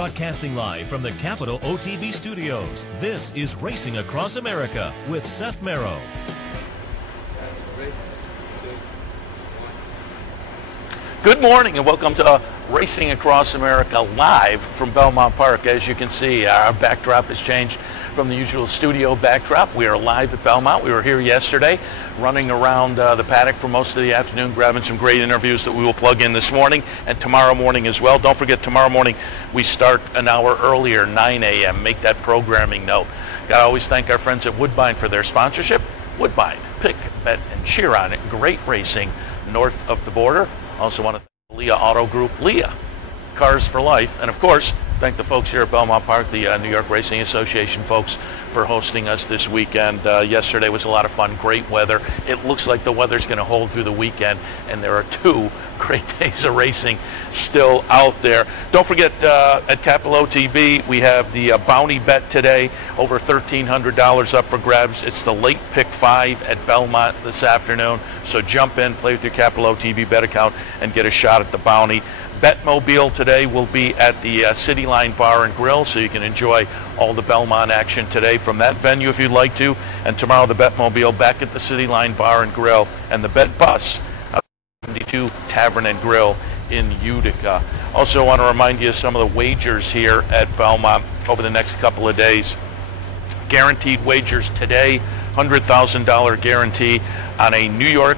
Broadcasting live from the Capital OTB studios, this is Racing Across America with Seth Merrow. Good morning and welcome to Racing Across America live from Belmont Park. As you can see, our backdrop has changed from the usual studio backdrop. We are live at Belmont. We were here yesterday running around the paddock for most of the afternoon, grabbing some great interviews that we will plug in this morning and tomorrow morning as well. Don't forget, tomorrow morning we start an hour earlier, 9 a.m. Make that programming note. Got to always thank our friends at Woodbine for their sponsorship. Woodbine, pick, bet, and cheer on it. Great racing north of the border. Also want to thank Leah Auto Group, Leah, Cars for Life, and of course, thank the folks here at Belmont Park, the New York Racing Association folks, for hosting us this weekend. Yesterday was a lot of fun, great weather. It looks like the weather's going to hold through the weekend, and there are 2 great days of racing still out there. Don't forget, at Capital OTB, we have the bounty bet today, over $1,300 up for grabs. It's the late pick 5 at Belmont this afternoon, so jump in, play with your Capital OTB bet account, and get a shot at the bounty. Betmobile today will be at the City Line Bar and Grill, so you can enjoy all the Belmont action today from that venue if you'd like to. And tomorrow the Betmobile back at the City Line Bar and Grill, and the Bet Bus at 72 Tavern and Grill in Utica. Also want to remind you of some of the wagers here at Belmont over the next couple of days. Guaranteed wagers today, $100,000 guarantee on a New York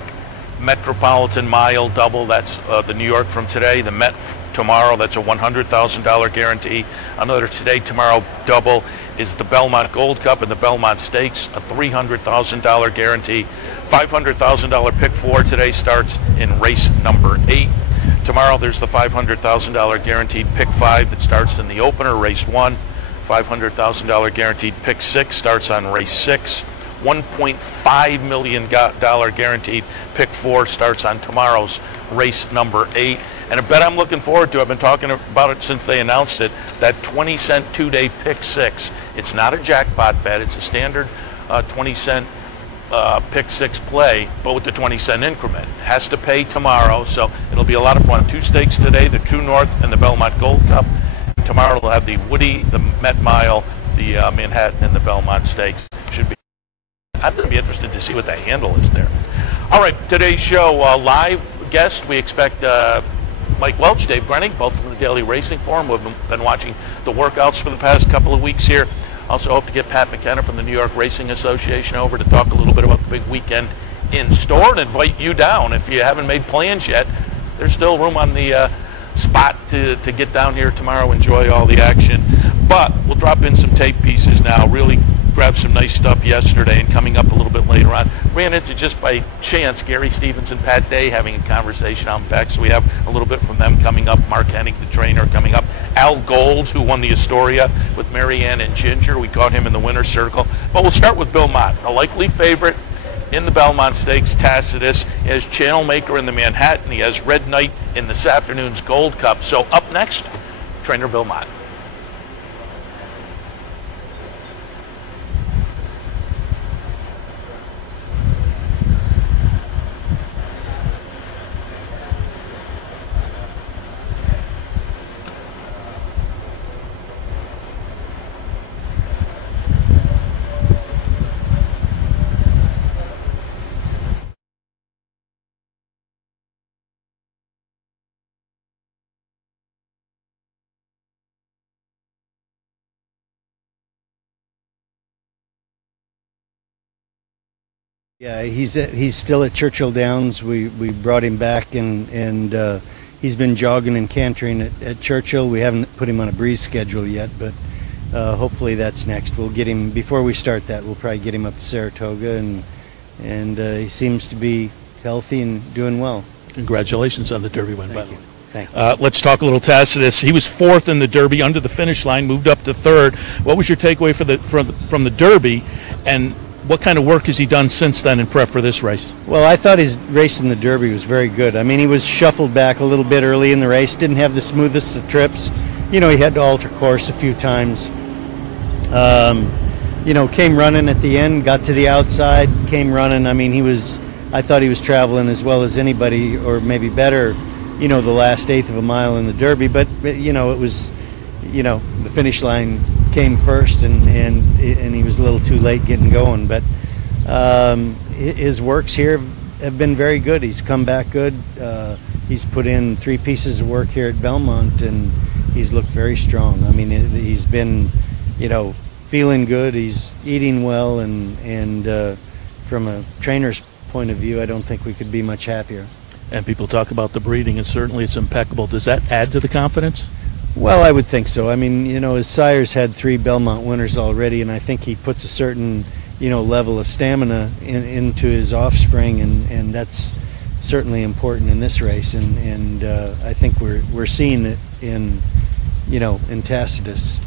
Metropolitan Mile double. That's the New York from today. The Met tomorrow, that's a $100,000 guarantee. Another today, tomorrow double is the Belmont Gold Cup and the Belmont Stakes, a $300,000 guarantee. $500,000 pick 4 today starts in race number 8. Tomorrow there's the $500,000 guaranteed pick 5 that starts in the opener, race 1. $500,000 guaranteed pick 6 starts on race 6. $1.5 million guaranteed pick 4 starts on tomorrow's race number 8. And a bet I'm looking forward to, I've been talking about it since they announced it, that 20-cent 2-day pick 6. It's not a jackpot bet, it's a standard 20-cent pick 6 play, but with the 20-cent increment. It has to pay tomorrow, so it'll be a lot of fun. 2 stakes today, the True North and the Belmont Gold Cup. And tomorrow we'll have the Woody, the Met Mile, the Manhattan, and the Belmont Stakes. Should be. I'm going to be interested to see what the handle is there. All right, today's show, live guest, we expect Mike Welsch, Dave Grening, both from the Daily Racing Forum. We've been watching the workouts for the past couple of weeks here. Also hope to get Pat McKenna from the New York Racing Association over to talk a little bit about the big weekend in store and invite you down. If you haven't made plans yet, there's still room on the spot to get down here tomorrow, enjoy all the action. But we'll drop in some tape pieces now, really grabbed some nice stuff yesterday, and coming up a little bit later on, ran into just by chance Gary Stevens and Pat Day having a conversation out back, so we have a little bit from them coming up. Mark Hennig, the trainer, coming up. Al Gold, who won the Astoria with Marianne and Ginger, we caught him in the winner's circle. But we'll start with Bill Mott, a likely favorite in the Belmont Stakes. Tacitus as Channel Maker in the Manhattan. He has Red Knight in this afternoon's Gold Cup. So up next, Trainer Bill Mott. Yeah, he's still at Churchill Downs. We brought him back, and he's been jogging and cantering at Churchill. We haven't put him on a breeze schedule yet, but hopefully that's next. We'll get him before we start that. We'll probably get him up to Saratoga, and he seems to be healthy and doing well. Congratulations on the Derby win, by the way. Thank you. Let's talk a little Tacitus. He was 4th in the Derby, under the finish line, moved up to 3rd. What was your takeaway from the Derby, and what kind of work has he done since then in prep for this race? Well, I thought his race in the Derby was very good. I mean, he was shuffled back a little bit early in the race, didn't have the smoothest of trips. You know, he had to alter course a few times. You know, came running at the end, got to the outside, came running. I mean, I thought he was traveling as well as anybody, or maybe better, you know, the last eighth of a mile in the Derby. But you know, it was, the finish line came first, and he was a little too late getting going. But his works here have been very good. He's come back good. He's put in 3 pieces of work here at Belmont, and he's looked very strong. I mean, he's been, feeling good. He's eating well, and from a trainer's point of view, I don't think we could be much happier. And people talk about the breeding, and certainly it's impeccable. Does that add to the confidence? Well, I would think so. I mean, his sire's had 3 Belmont winners already, and I think he puts a certain, level of stamina into his offspring, and that's certainly important in this race. And I think we're seeing it in Tacitus.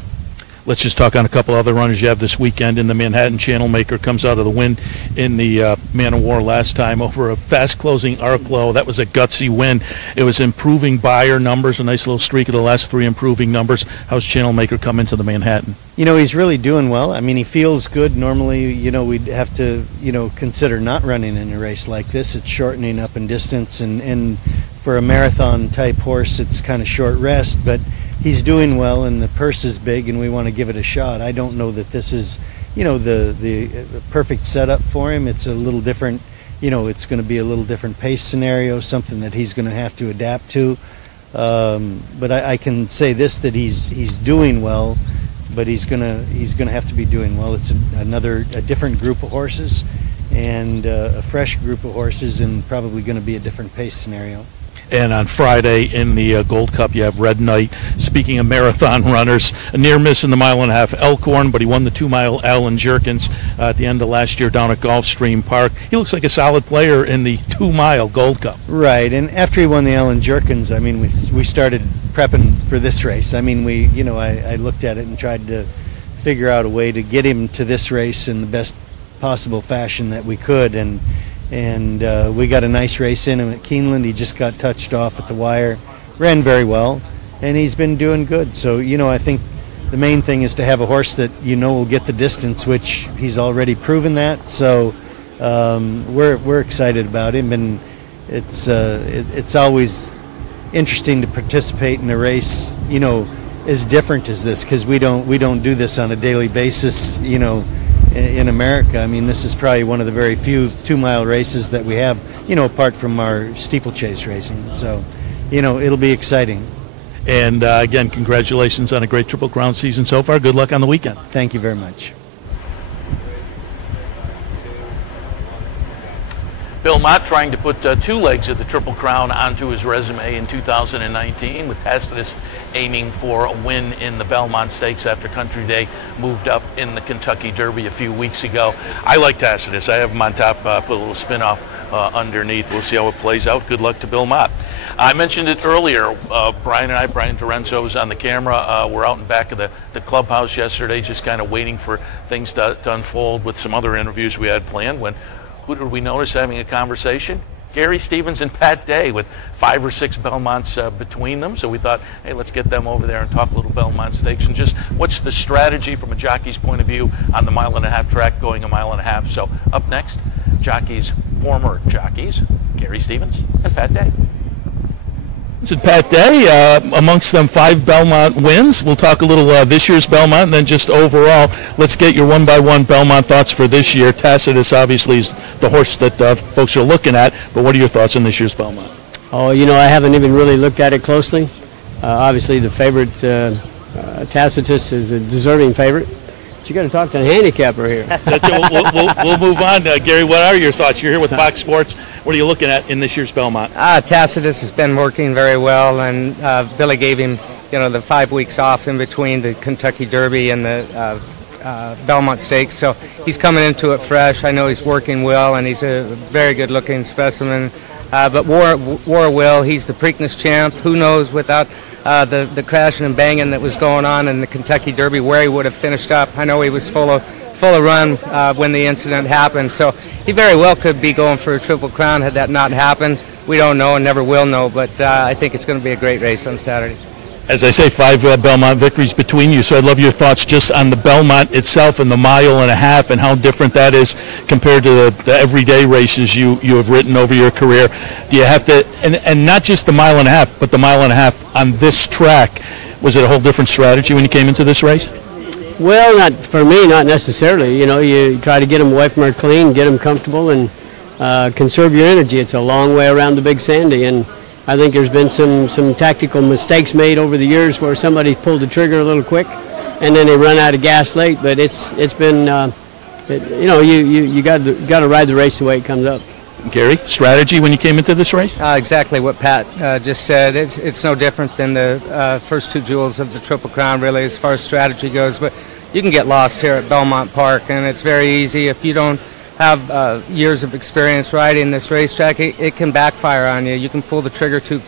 Let's just talk on a couple other runners you have this weekend. In the Manhattan Channel Maker, comes out of the win in the Man of War last time over a fast-closing Arklow. That was a gutsy win. It was improving buyer numbers, a nice little streak of the last 3 improving numbers. How's Channel Maker come into the Manhattan? He's really doing well. I mean, he feels good. Normally, we'd have to, consider not running in a race like this. It's shortening up in distance, and for a marathon-type horse, it's kind of short rest, but he's doing well, and the purse is big, and we want to give it a shot. I don't know that this is, the perfect setup for him. It's a little different, it's going to be a little different pace scenario, something that he's going to have to adapt to. But I can say this, that he's doing well, but he's gonna have to be doing well. It's a different group of horses, and a fresh group of horses, and probably going to be a different pace scenario. And on Friday in the Gold Cup, you have Red Knight. Speaking of marathon runners, a near miss in the 1.5 mile Elkhorn, but he won the 2 mile Allen Jerkins at the end of last year down at Gulfstream Park. He looks like a solid player in the 2 mile Gold Cup. Right, and after he won the Allen Jerkins, I mean, we started prepping for this race. I mean, I looked at it and tried to figure out a way to get him to this race in the best possible fashion that we could, and we got a nice race in him at Keeneland. He just got touched off at the wire, ran very well, and he's been doing good. So, I think the main thing is to have a horse that will get the distance, which he's already proven that. So we're excited about him, and it's always interesting to participate in a race, as different as this, because we don't do this on a daily basis, in America. I mean, this is probably one of the very few 2 mile races that we have, apart from our steeplechase racing. So, it'll be exciting. And again, congratulations on a great Triple Crown season so far. Good luck on the weekend. Thank you very much. Bill Mott trying to put 2 legs of the Triple Crown onto his resume in 2019, with Tacitus aiming for a win in the Belmont Stakes after Country Day moved up in the Kentucky Derby a few weeks ago. I like Tacitus. I have him on top, put a little spin-off underneath. We'll see how it plays out. Good luck to Bill Mott. I mentioned it earlier. Brian Dorenzo was on the camera. We're out in back of the clubhouse yesterday, just kind of waiting for things to unfold with some other interviews we had planned, when who did we notice having a conversation? Gary Stevens and Pat Day, with 5 or 6 Belmonts between them. So we thought, hey, let's get them over there and talk a little Belmont Stakes, and just what's the strategy from a jockey's point of view on the 1.5 mile track, going a 1.5 mile. So up next, former jockeys, Gary Stevens and Pat Day. And Pat Day, amongst them 5 Belmont wins. We'll talk a little this year's Belmont, and then just overall. Let's get your one-by-one Belmont thoughts for this year. Tacitus obviously is the horse that folks are looking at, but what are your thoughts on this year's Belmont? Oh, I haven't even really looked at it closely. Obviously the favorite, Tacitus, is a deserving favorite. But you got to talk to the handicapper here. We'll move on. Gary, what are your thoughts? You're here with Fox Sports. What are you looking at in this year's Belmont? Tacitus has been working very well, and Billy gave him, the 5 weeks off in between the Kentucky Derby and the Belmont Stakes. So he's coming into it fresh. I know he's working well, and he's a very good-looking specimen. But War Will, he's the Preakness champ. Who knows, without the crashing and banging that was going on in the Kentucky Derby, where he would have finished up. I know he was full of run when the incident happened, so he very well could be going for a Triple Crown had that not happened. We don't know and never will know, but I think it's going to be a great race on Saturday. As I say, 5 Belmont victories between you, so I'd love your thoughts just on the Belmont itself and the 1.5 mile and how different that is compared to the everyday races you have ridden over your career. Do you have to, and not just the 1.5 mile, but the 1.5 mile on this track, Was it a whole different strategy when you came into this race? Well, not for me, not necessarily. You know, you try to get them away from her clean, get them comfortable, and conserve your energy. It's a long way around the Big Sandy, and I think there's been some tactical mistakes made over the years where somebody's pulled the trigger a little quick, and then they run out of gas late. But it's been, you know, you got to ride the race the way it comes up. Gary, strategy when you came into this race? Exactly what Pat just said. It's no different than the first 2 jewels of the Triple Crown, really, as far as strategy goes. But you can get lost here at Belmont Park, and it's very easy. If you don't have years of experience riding this racetrack, it can backfire on you. You can pull the trigger too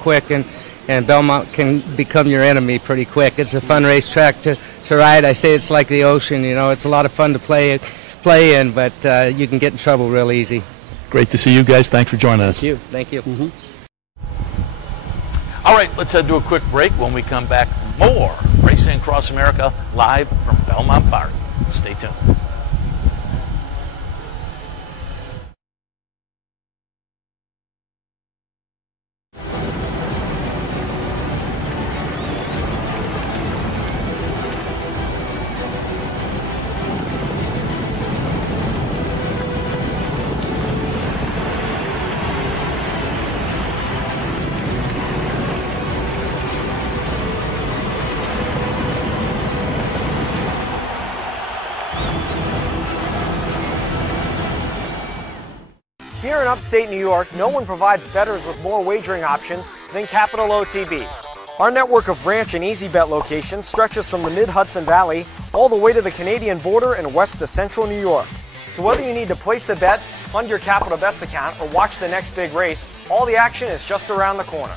quick, and Belmont can become your enemy pretty quick. It's a fun racetrack to ride. I say it's like the ocean. You know, it's a lot of fun to play in, but you can get in trouble real easy. Great to see you guys. Thanks for joining us. Thank you. Mm-hmm. All right, let's head to a quick break. When we come back, more Racing Across America live from Belmont Park. Stay tuned. Here in upstate New York, no one provides bettors with more wagering options than Capital OTB. Our network of branch and easy bet locations stretches from the mid-Hudson Valley all the way to the Canadian border and west to central New York. So whether you need to place a bet, fund your Capital Bets account, or watch the next big race, all the action is just around the corner.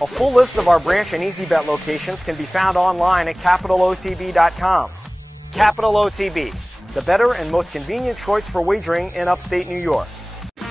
A full list of our branch and easy bet locations can be found online at capitalotb.com. Capital OTB, the better and most convenient choice for wagering in upstate New York.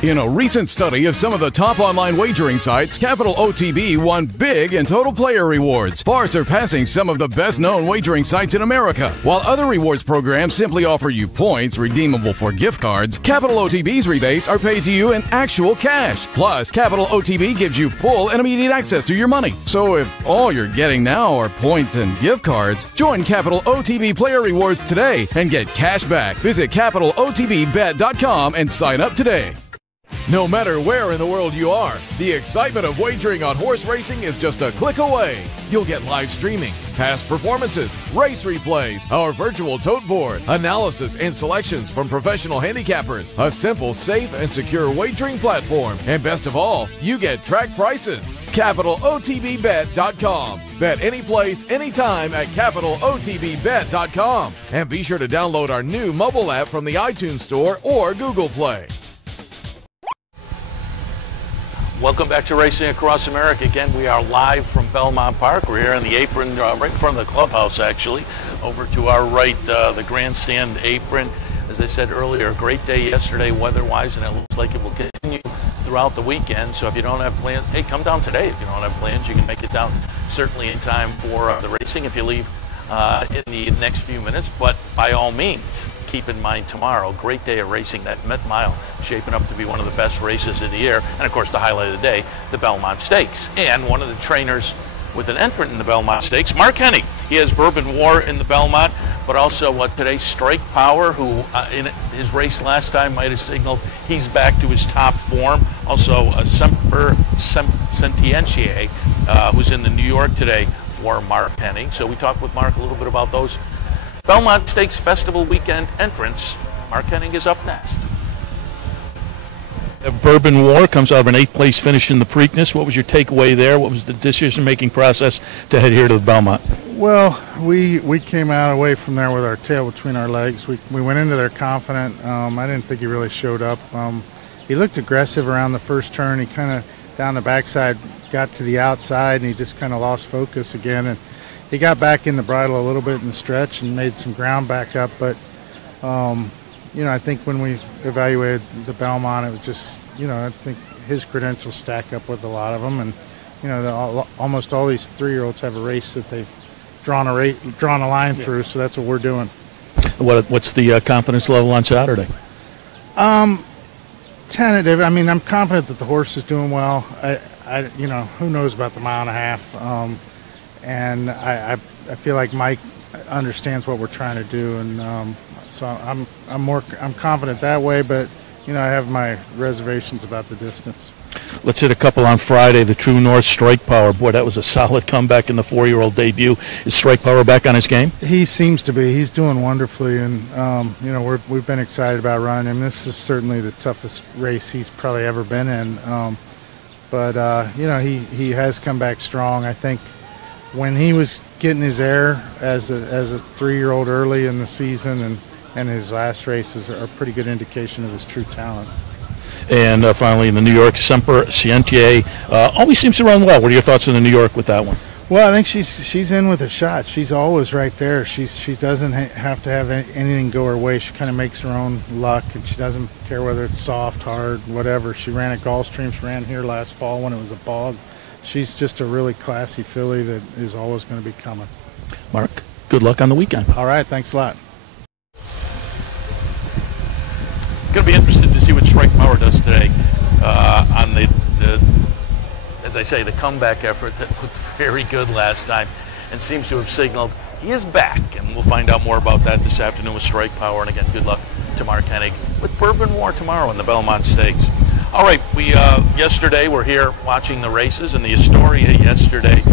In a recent study of some of the top online wagering sites, Capital OTB won big in total player rewards, far surpassing some of the best-known wagering sites in America. While other rewards programs simply offer you points redeemable for gift cards, Capital OTB's rebates are paid to you in actual cash. Plus, Capital OTB gives you full and immediate access to your money. So if all you're getting now are points and gift cards, join Capital OTB Player Rewards today and get cash back. Visit CapitalOTBBet.com and sign up today. No matter where in the world you are, the excitement of wagering on horse racing is just a click away. You'll get live streaming, past performances, race replays, our virtual tote board, analysis and selections from professional handicappers, a simple, safe, and secure wagering platform, and best of all, you get track prices. CapitalOTBBet.com. Bet any place, anytime at CapitalOTBBet.com. And be sure to download our new mobile app from the iTunes Store or Google Play. Welcome back to Racing Across America. Again, we are live from Belmont Park. We're here in the apron, right in front of the clubhouse, actually. Over to our right, the grandstand apron. As I said earlier, a great day yesterday weather-wise, and it looks like it will continue throughout the weekend. So if you don't have plans, hey, come down today. If you don't have plans, you can make it down certainly in time for the racing if you leave in the next few minutes. But by all means, keep in mind tomorrow, great day of racing, that Met Mile shaping up to be one of the best races of the year. And of course, the highlight of the day, the Belmont Stakes. And one of the trainers with an entrant in the Belmont Stakes, Mark Hennig. He has Bourbon War in the Belmont, but also today's Strike Power, who in his race last time might have signaled he's back to his top form. Also, Semper Sentientiae, who's in the New York today for Mark Hennig. So we talked with Mark a little bit about those Belmont Stakes Festival weekend entrants. Mark Hennig is up next. Bourbon War comes out of an 8th place finish in the Preakness. What was your takeaway there? What was the decision-making process to head here to the Belmont? Well, we came out away from there with our tail between our legs. We went into there confident. I didn't think he really showed up. He looked aggressive around the first turn. He kind of down the backside got to the outside, and he just kind of lost focus again. And he got back in the bridle a little bit in the stretch and made some ground back up. But, you know, I think when we evaluated the Belmont, it was just, you know, I think his credentials stack up with a lot of them. And, you know, almost all these 3-year-olds have a race that they've drawn a line through, so that's what we're doing. What's the confidence level on Saturday? Tentative. I mean, I'm confident that the horse is doing well. You know, who knows about the 1.5 miles. and I feel like Mike understands what we're trying to do, and so I'm confident that way. But I have my reservations about the distance. Let's hit a couple on Friday. The True North Strike Power. Boy, that was a solid comeback in the 4-year-old debut. Is Strike Power back on his game? He seems to be. He's doing wonderfully, and we've been excited about running him. This is certainly the toughest race he's probably ever been in. But he has come back strong. I think when he was getting his air as a 3-year-old early in the season, and his last races are a pretty good indication of his true talent. And finally, in the New York, Semper Scientiae always seems to run well. What are your thoughts on the New York with that one? Well, I think she's in with a shot. She's always right there. She doesn't have to have anything go her way. She kind of makes her own luck, and she doesn't care whether it's soft, hard, whatever. She ran at Gulfstream. She ran here last fall when it was a bog. She's just a really classy filly that is always going to be coming. Mark, good luck on the weekend. All right, thanks a lot. Going to be interested to see what Strike Power does today on the as I say, the comeback effort that looked very good last time and seems to have signaled he is back. And we'll find out more about that this afternoon with Strike Power. And again, good luck to Mark Hennig with Bourbon War tomorrow in the Belmont Stakes. All right, we yesterday were here watching the races and the Astoria yesterday.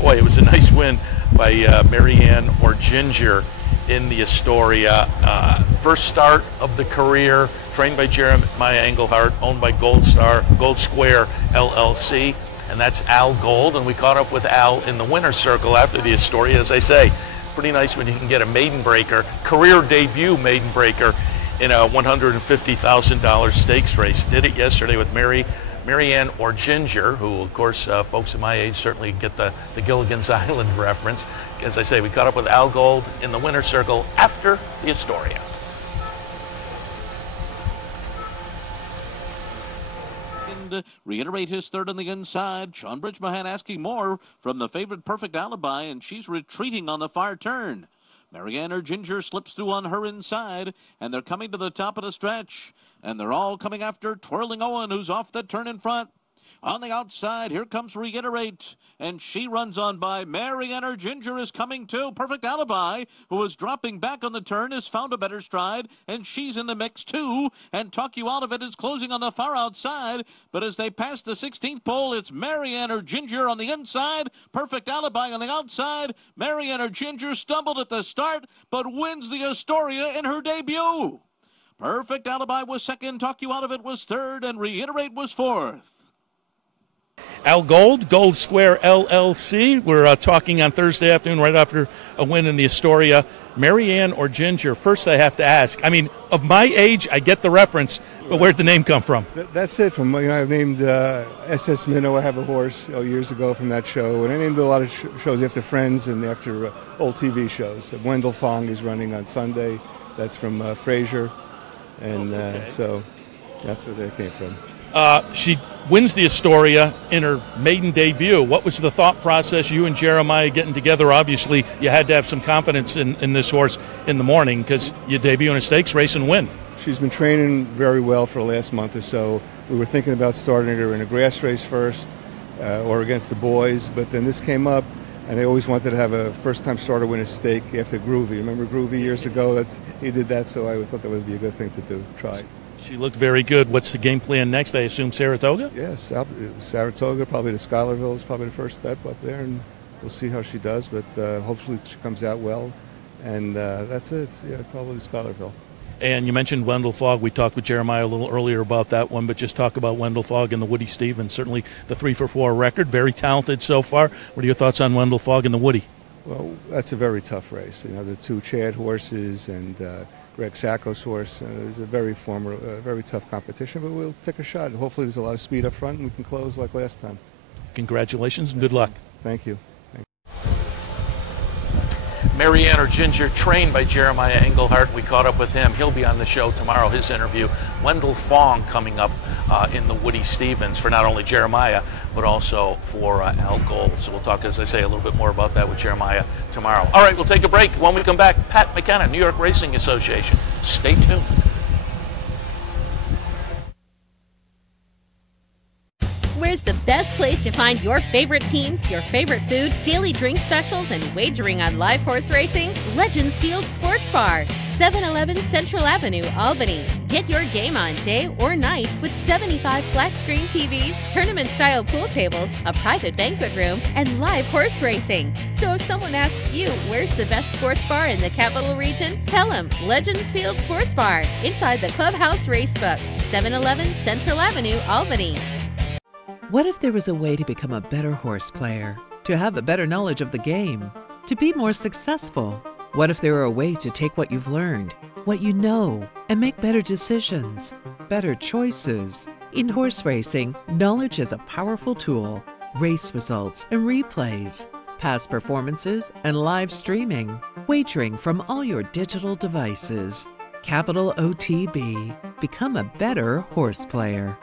Boy, it was a nice win by Marianne or Ginger in the Astoria. First start of the career, trained by Jeremiah Engelhardt, owned by Gold Square LLC, and that's Al Gold. And we caught up with Al in the winner's circle after the Astoria. As I say, pretty nice when you can get a maiden breaker, career debut maiden breaker in a $150,000 stakes race. Did it yesterday with Marianne or Ginger, who, of course, folks at my age certainly get the Gilligan's Island reference. As I say, we caught up with Al Gold in the winner's circle after the Astoria. Reiterate his third on the inside. Sean Bridgemahan asking more from the favorite Perfect Alibi, and she's retreating on the far turn. Marianne or Ginger slips through on her inside, and they're coming to the top of the stretch. And they're all coming after Twirling Owen, who's off the turn in front. On the outside, here comes Reiterate, and she runs on by. Marianne or Ginger is coming too. Perfect Alibi, who is dropping back on the turn, has found a better stride, and she's in the mix too. And Talk You Out of It is closing on the far outside, but as they pass the 16th pole, it's Marianne or Ginger on the inside, Perfect Alibi on the outside. Marianne or Ginger stumbled at the start, but wins the Astoria in her debut. Perfect Alibi was second, Talk You Out of It was third, and Reiterate was fourth. Al Gold, Gold Square LLC. We're talking on Thursday afternoon right after a win in the Astoria. Marianne or Ginger? First I have to ask, I mean, of my age, I get the reference, but where'd the name come from? That's it. I've named SS Minnow. I have a horse years ago from that show, and I named a lot of shows after friends and after old TV shows. Wendell Fong is running on Sunday. That's from Frasier, and so that's where they came from. She wins the Astoria in her maiden debut. What was the thought process, you and Jeremiah getting together? Obviously, you had to have some confidence in this horse in the morning because you debut in a stakes race and win. She's been training very well for the last month or so. We were thinking about starting her in a grass race first or against the boys, but then this came up, and they always wanted to have a first-time starter win a stake after Groovy. Remember Groovy years ago? He did that, so I thought that would be a good thing to do, try. She looked very good. What's the game plan next? I assume Saratoga? Yes, Saratoga, probably the Schuylerville is probably the first step up there, and we'll see how she does, but hopefully she comes out well, and that's it. Yeah, probably Schuylerville. And you mentioned Wendell Fogg. We talked with Jeremiah a little earlier about that one, but just talk about Wendell Fogg and the Woody Stevens. Certainly the 3-for-4 record, very talented so far. What are your thoughts on Wendell Fogg and the Woody? Well, that's a very tough race. You know, the two Chad horses and Greg Sacco's horse. It's a very tough competition, but we'll take a shot. Hopefully there's a lot of speed up front and we can close like last time. Congratulations and good luck. Thank you. Marianne or Ginger, trained by Jeremiah Engelhardt. We caught up with him. He'll be on the show tomorrow, his interview. Wendell Fong coming up in the Woody Stevens for not only Jeremiah, but also for Al Gold. So we'll talk, as I say, a little bit more about that with Jeremiah tomorrow. All right, we'll take a break. When we come back, Pat McKenna, New York Racing Association. Stay tuned. Where's the best place to find your favorite teams, your favorite food, daily drink specials, and wagering on live horse racing? Legends Field Sports Bar, 711 Central Avenue, Albany. Get your game on day or night with 75 flat-screen TVs, tournament-style pool tables, a private banquet room, and live horse racing. So if someone asks you, where's the best sports bar in the Capital Region? Tell them Legends Field Sports Bar, inside the Clubhouse Racebook, 711 Central Avenue, Albany. What if there was a way to become a better horse player, to have a better knowledge of the game, to be more successful? What if there were a way to take what you've learned, what you know, and make better decisions, better choices? In horse racing, knowledge is a powerful tool. Race results and replays, past performances and live streaming, wagering from all your digital devices. Capital OTB. Become a better horse player.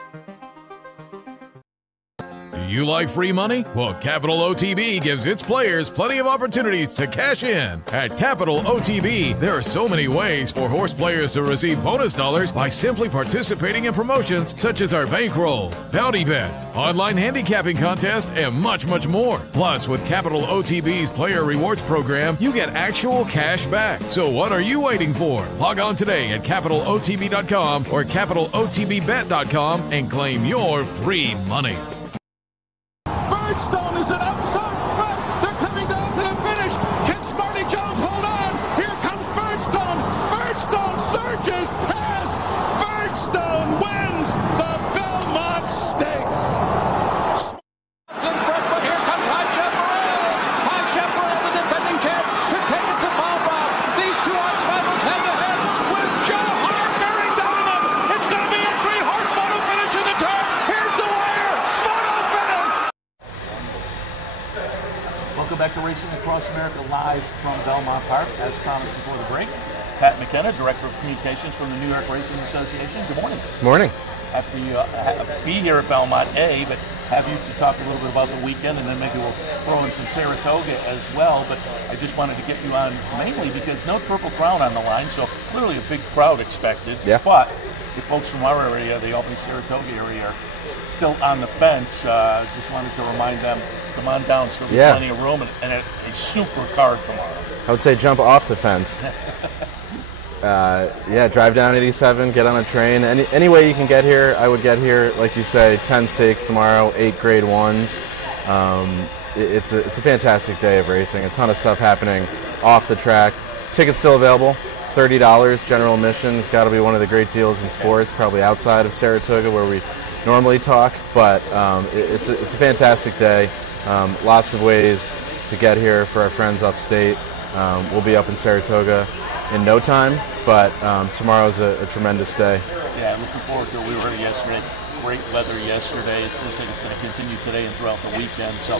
You like free money? Well, Capital OTB gives its players plenty of opportunities to cash in. At Capital OTB, there are so many ways for horse players to receive bonus dollars by simply participating in promotions such as our bankrolls, bounty bets, online handicapping contests, and much, much more. Plus, with Capital OTB's Player Rewards program, you get actual cash back. So what are you waiting for? Log on today at CapitalOTB.com or CapitalOTBBet.com and claim your free money. Birdstone is an outside front. They're coming down to the finish. Can Smarty Jones hold on? Here comes Birdstone. Birdstone surges past. Birdstone wins the Belmont Stakes. In front, but here comes High Chaparral. High Chaparral, the defending champ, to take it to Bob. These two arch rivals head to head with Joe Hart bearing down on them. It's going to be a three-horse photo finish of the turn. Here's the wire. Photo finish. Welcome back to Racing Across America live from Belmont Park, as promised before the break. Pat McKenna, Director of Communications from the New York Racing Association. Good morning. Morning. Happy to be here at Belmont, but have you to talk a little bit about the weekend, and then maybe we'll throw in some Saratoga as well. But I just wanted to get you on mainly because no Triple Crown on the line, so clearly a big crowd expected. Yeah. But the folks from our area, the Albany Saratoga area, are still on the fence. Just wanted to remind them, come on down, still plenty of room, and a super card tomorrow. I would say jump off the fence. Drive down 87, get on a train. Any way you can get here, I would get here. Like you say, 10 stakes tomorrow, 8 grade ones. It's a fantastic day of racing. A ton of stuff happening off the track. Tickets still available. $30 general admission. It's got to be one of the great deals in sports, probably outside of Saratoga where we normally talk. But it's a fantastic day. Lots of ways to get here for our friends upstate. We'll be up in Saratoga in no time, but tomorrow's a tremendous day. Yeah, looking forward to it. We were here yesterday. Great weather yesterday. It looks like it's going to continue today and throughout the weekend. So,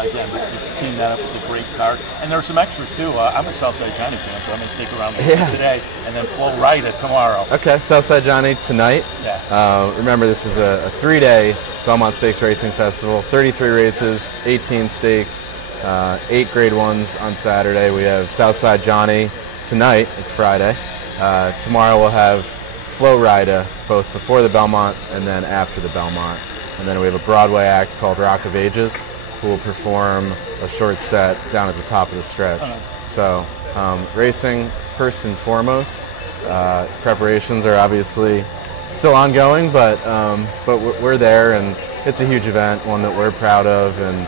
again, we team that up with a great card. And there are some extras, too. I'm a Southside Johnny fan, so I'm going to stick around today and then Flo Rida tomorrow. Okay, Southside Johnny tonight. Yeah. Remember, this is a 3-day Belmont Stakes Racing Festival. 33 races, 18 stakes, 8 grade ones on Saturday. We have Southside Johnny tonight. It's Friday. Tomorrow we'll have Flo Rida, both before the Belmont and then after the Belmont. And then we have a Broadway act called Rock of Ages, who will perform a short set down at the top of the stretch. So, racing first and foremost. Preparations are obviously still ongoing, but we're there, and it's a huge event, one that we're proud of, and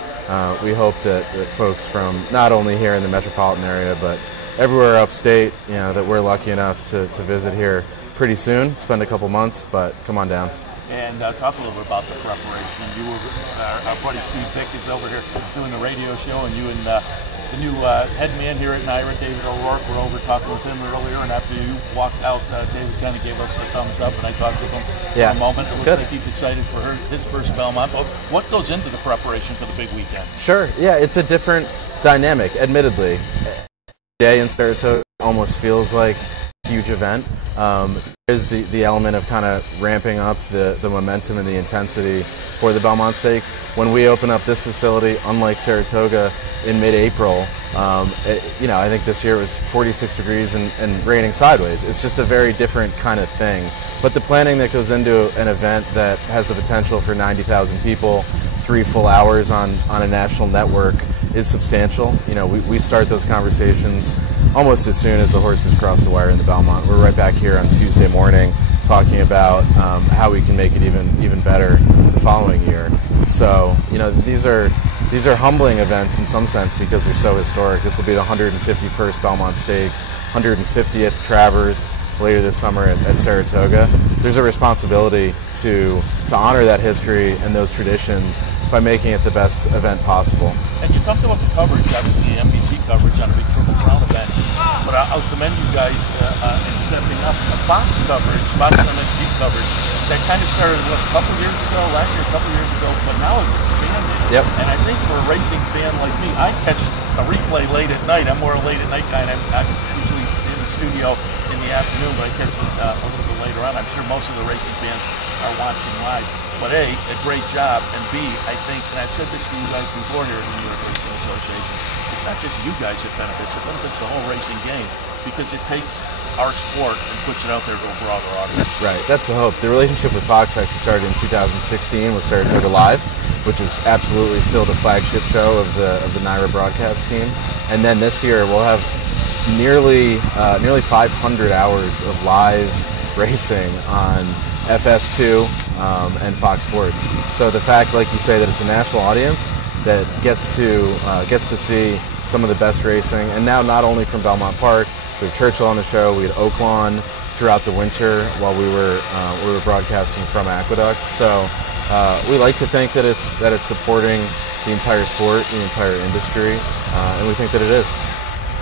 we hope that folks from not only here in the metropolitan area, but everywhere upstate, that we're lucky enough to visit here pretty soon, spend a couple months, but come on down. And talk a little bit about the preparation. You were, our buddy Steve Pick is over here doing the radio show, and you and the new head man here at Nyra, David O'Rourke, were over talking with him earlier, and after you walked out, David kind of gave us the thumbs up, and I talked with him for a moment. It looks like he's excited for his first Belmont. But what goes into the preparation for the big weekend? Sure, it's a different dynamic, admittedly. Day in Saratoga almost feels like huge event. Is the element of kind of ramping up the momentum and the intensity for the Belmont Stakes. When we open up this facility, unlike Saratoga in mid-April, I think this year it was 46 degrees and raining sideways. It's just a very different kind of thing. But the planning that goes into an event that has the potential for 90,000 people, 3 full hours on a national network is substantial. We start those conversations almost as soon as the horses cross the wire in the Belmont. We're right back here on Tuesday morning talking about how we can make it even better the following year. So, these are humbling events in some sense because they're so historic. This will be the 151st Belmont Stakes, 150th Travers later this summer at Saratoga. There's a responsibility to honor that history and those traditions by making it the best event possible. And you talked about the coverage, obviously NBC coverage on a big Triple Crown event, but I'll commend you guys in stepping up the Fox coverage, Fox MSG coverage, that kind of started, a couple years ago, last year, a couple years ago, but now it's expanded. Yep. And I think for a racing fan like me, I catch a replay late at night. I'm more a late at night guy, and I'm usually in the studio in the afternoon, but I catch it a little bit later on. I'm sure most of the racing fans are watching live. But A, a great job, and B, I think, and I've said this to you guys before here at the New York Racing Association, it's not just you guys it benefits the whole racing game, because it takes our sport and puts it out there to a broader audience. Right, that's the hope. The relationship with Fox actually started in 2016 with Saratoga Live, which is absolutely still the flagship show of the Nyra broadcast team. And then this year we'll have nearly 500 hours of live racing on FS2 and Fox Sports. So the fact, like you say, that it's a national audience that gets to see some of the best racing, and now not only from Belmont Park, we have Churchill on the show, we had Oaklawn throughout the winter while we were broadcasting from Aqueduct. So we like to think that it's supporting the entire sport, the entire industry, and we think that it is.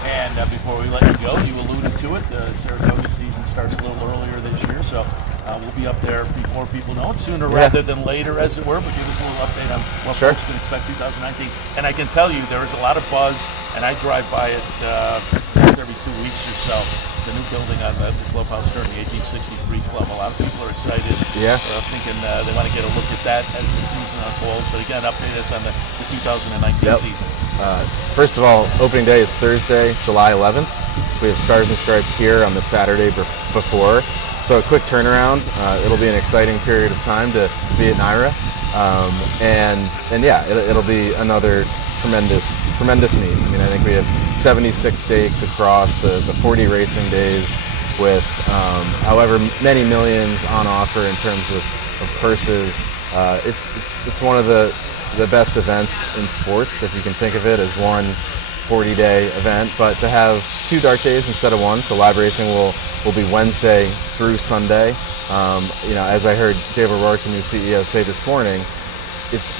And before we let you go, you alluded to it, the Saratoga season starts a little earlier this year, so we'll be up there before people know it, sooner rather than later, as it were, but give us a little update on what folks can expect 2019. And I can tell you there is a lot of buzz, and I drive by it once every 2 weeks or so, the new building on the clubhouse during the 1863 club. A lot of people are excited, thinking they want to get a look at that as the season unfolds. But again, update us on the 2019 season. First of all, opening day is Thursday, July 11th. We have Stars and Stripes here on the Saturday before. So a quick turnaround. It'll be an exciting period of time to be at Nyra. And yeah, it'll be another tremendous meet. I mean, I think we have 76 stakes across the 40 racing days with however many millions on offer in terms of purses. It's one of the best events in sports, if you can think of it as one 40-day event, but to have 2 dark days instead of 1, so live racing will be Wednesday through Sunday. As I heard Dave O'Rourke, the new CEO, say this morning, it's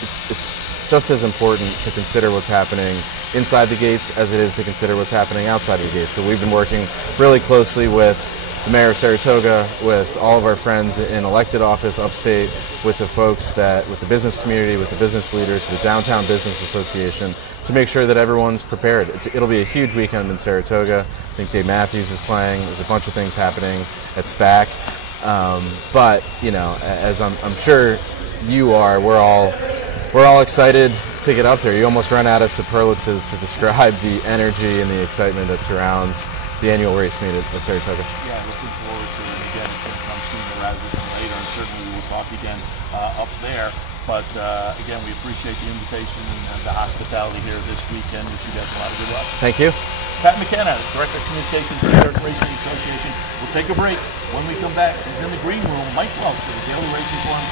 just as important to consider what's happening inside the gates as it is to consider what's happening outside the gates. So we've been working really closely with the mayor of Saratoga, with all of our friends in elected office upstate, with the folks with the business community, with the business leaders, with the Downtown Business Association, to make sure that everyone's prepared. It'll be a huge weekend in Saratoga. I think Dave Matthews is playing. There's a bunch of things happening at SPAC. But, as I'm sure you are, we're all excited to get up there. You almost run out of superlatives to describe the energy and the excitement that surrounds the annual race meet at Saratoga. Yeah, looking forward to it. Again, it's going to come sooner rather than later, and certainly we will talk again up there. But again, we appreciate the invitation and the hospitality here this weekend. Wish you guys a lot of good luck. Thank you. Pat McKenna, Director of Communications for the New York Racing Association. We'll take a break. When we come back, he's in the green room, Mike Welch of the Daily Racing Forum.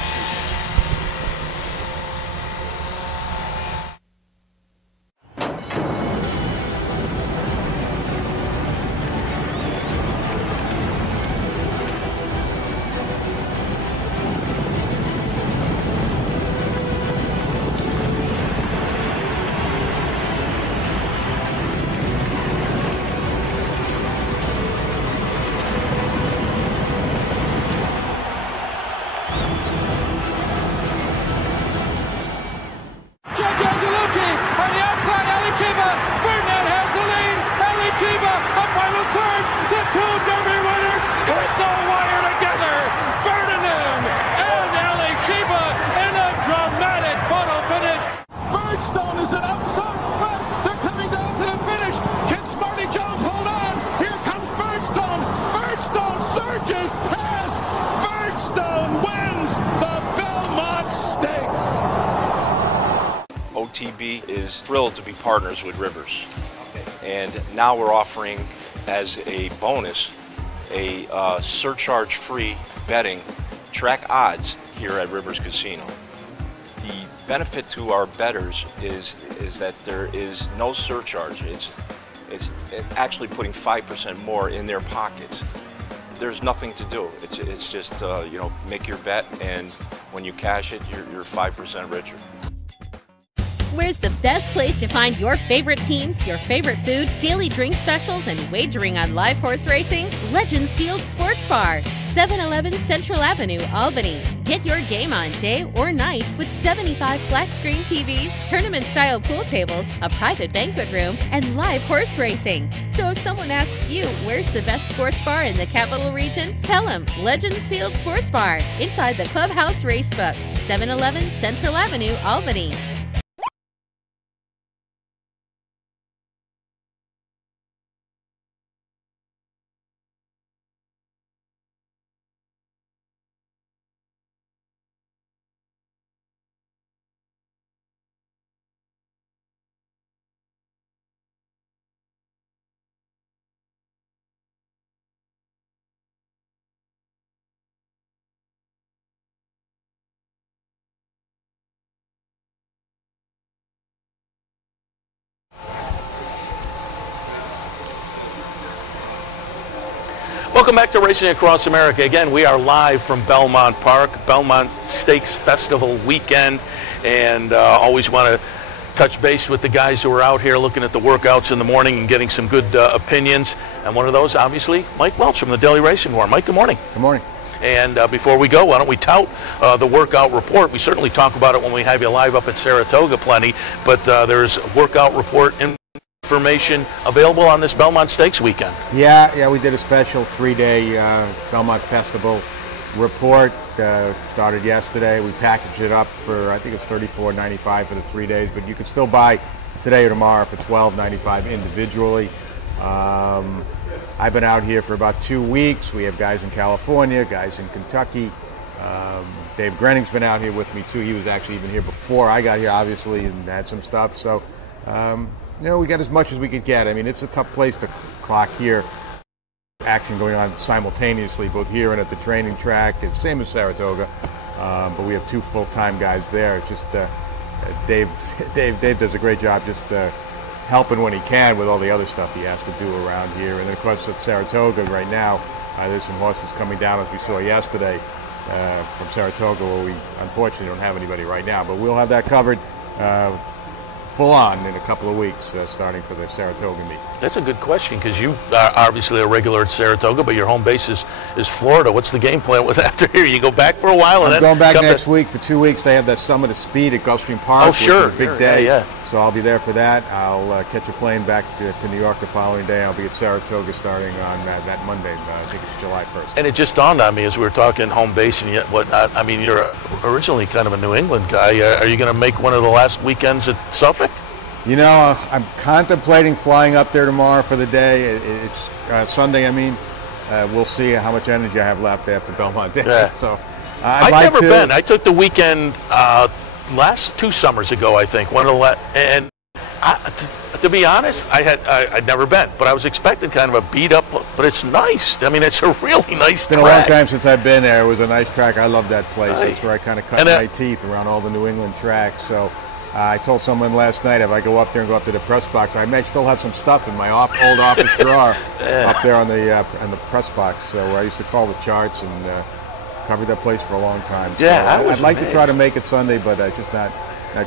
wins the Belmont Stakes. OTB is thrilled to be partners with Rivers. And now we're offering as a bonus a surcharge-free betting track odds here at Rivers Casino. The benefit to our bettors is that there is no surcharge. It's actually putting 5% more in their pockets. There's nothing to do. It's just you know, make your bet, and when you cash it, you're 5% richer. Where's the best place to find your favorite teams, your favorite food, daily drink specials, and wagering on live horse racing? Legends Field Sports Bar, 711 Central Avenue, Albany. Get your game on day or night with 75 flat-screen TVs, tournament-style pool tables, a private banquet room, and live horse racing. So if someone asks you, where's the best sports bar in the Capital Region? Tell them Legends Field Sports Bar, inside the Clubhouse Racebook, 711 Central Avenue, Albany. Welcome back to Racing Across America. Again, we are live from Belmont Park, Belmont Stakes Festival weekend, and always want to touch base with the guys who are out here looking at the workouts in the morning and getting some good opinions. And one of those, obviously, Mike Welch from the Daily Racing Horn. Mike, good morning. Good morning. And before we go, why don't we tout the workout report? We certainly talk about it when we have you live up at Saratoga plenty, but there's a workout report information available on this Belmont Stakes weekend. Yeah, we did a special 3-day Belmont Festival report. Started yesterday. We packaged it up for, I think it's $34.95 for the 3 days, but you can still buy today or tomorrow for $12.95 individually. I've been out here for about 2 weeks. We have guys in California, guys in Kentucky. Dave Grening's been out here with me too. He was actually even here before I got here, obviously, and had some stuff. So, you know, we got as much as we could get. I mean, it's a tough place to clock here. Action going on simultaneously, both here and at the training track. It's same as Saratoga, but we have 2 full-time guys there. It's just Dave does a great job just helping when he can with all the other stuff he has to do around here. And then, of course, at Saratoga right now, there's some horses coming down, as we saw yesterday, from Saratoga, where we unfortunately don't have anybody right now. But we'll have that covered full on in a couple of weeks, starting for the Saratoga meet. That's a good question, because you are obviously a regular at Saratoga, but your home base is Florida. What's the game plan with after here? You go back for a while, and I'm going back next week for 2 weeks. They have that Summit of Speed at Gulfstream Park. Oh, sure. Which is a big day. Yeah. So I'll be there for that. I'll catch a plane back to New York the following day. I'll be at Saratoga starting on that Monday. I think it's July 1st. And it just dawned on me as we were talking home base and yet whatnot. I mean, you're originally kind of a New England guy. Are you going to make one of the last weekends at Suffolk? You know, I'm contemplating flying up there tomorrow for the day. It's Sunday, I mean. We'll see how much energy I have left after Belmont Day. Yeah. So I've never been. I took the weekend last 2 summers ago, I think. And to be honest, I'd never been, but I was expecting kind of a beat up look. But it's nice. I mean, it's a really nice track. It's been a long time since I've been there. It was a nice track. I love that place. Right. That's where I kind of cut my teeth around all the New England tracks. So I told someone last night if I go up there and go up to the press box, I may still have some stuff in my old office drawer up there on the press box, where I used to call the charts and covered that place for a long time. Yeah, so I'd like to try to make it Sunday, but I'm just not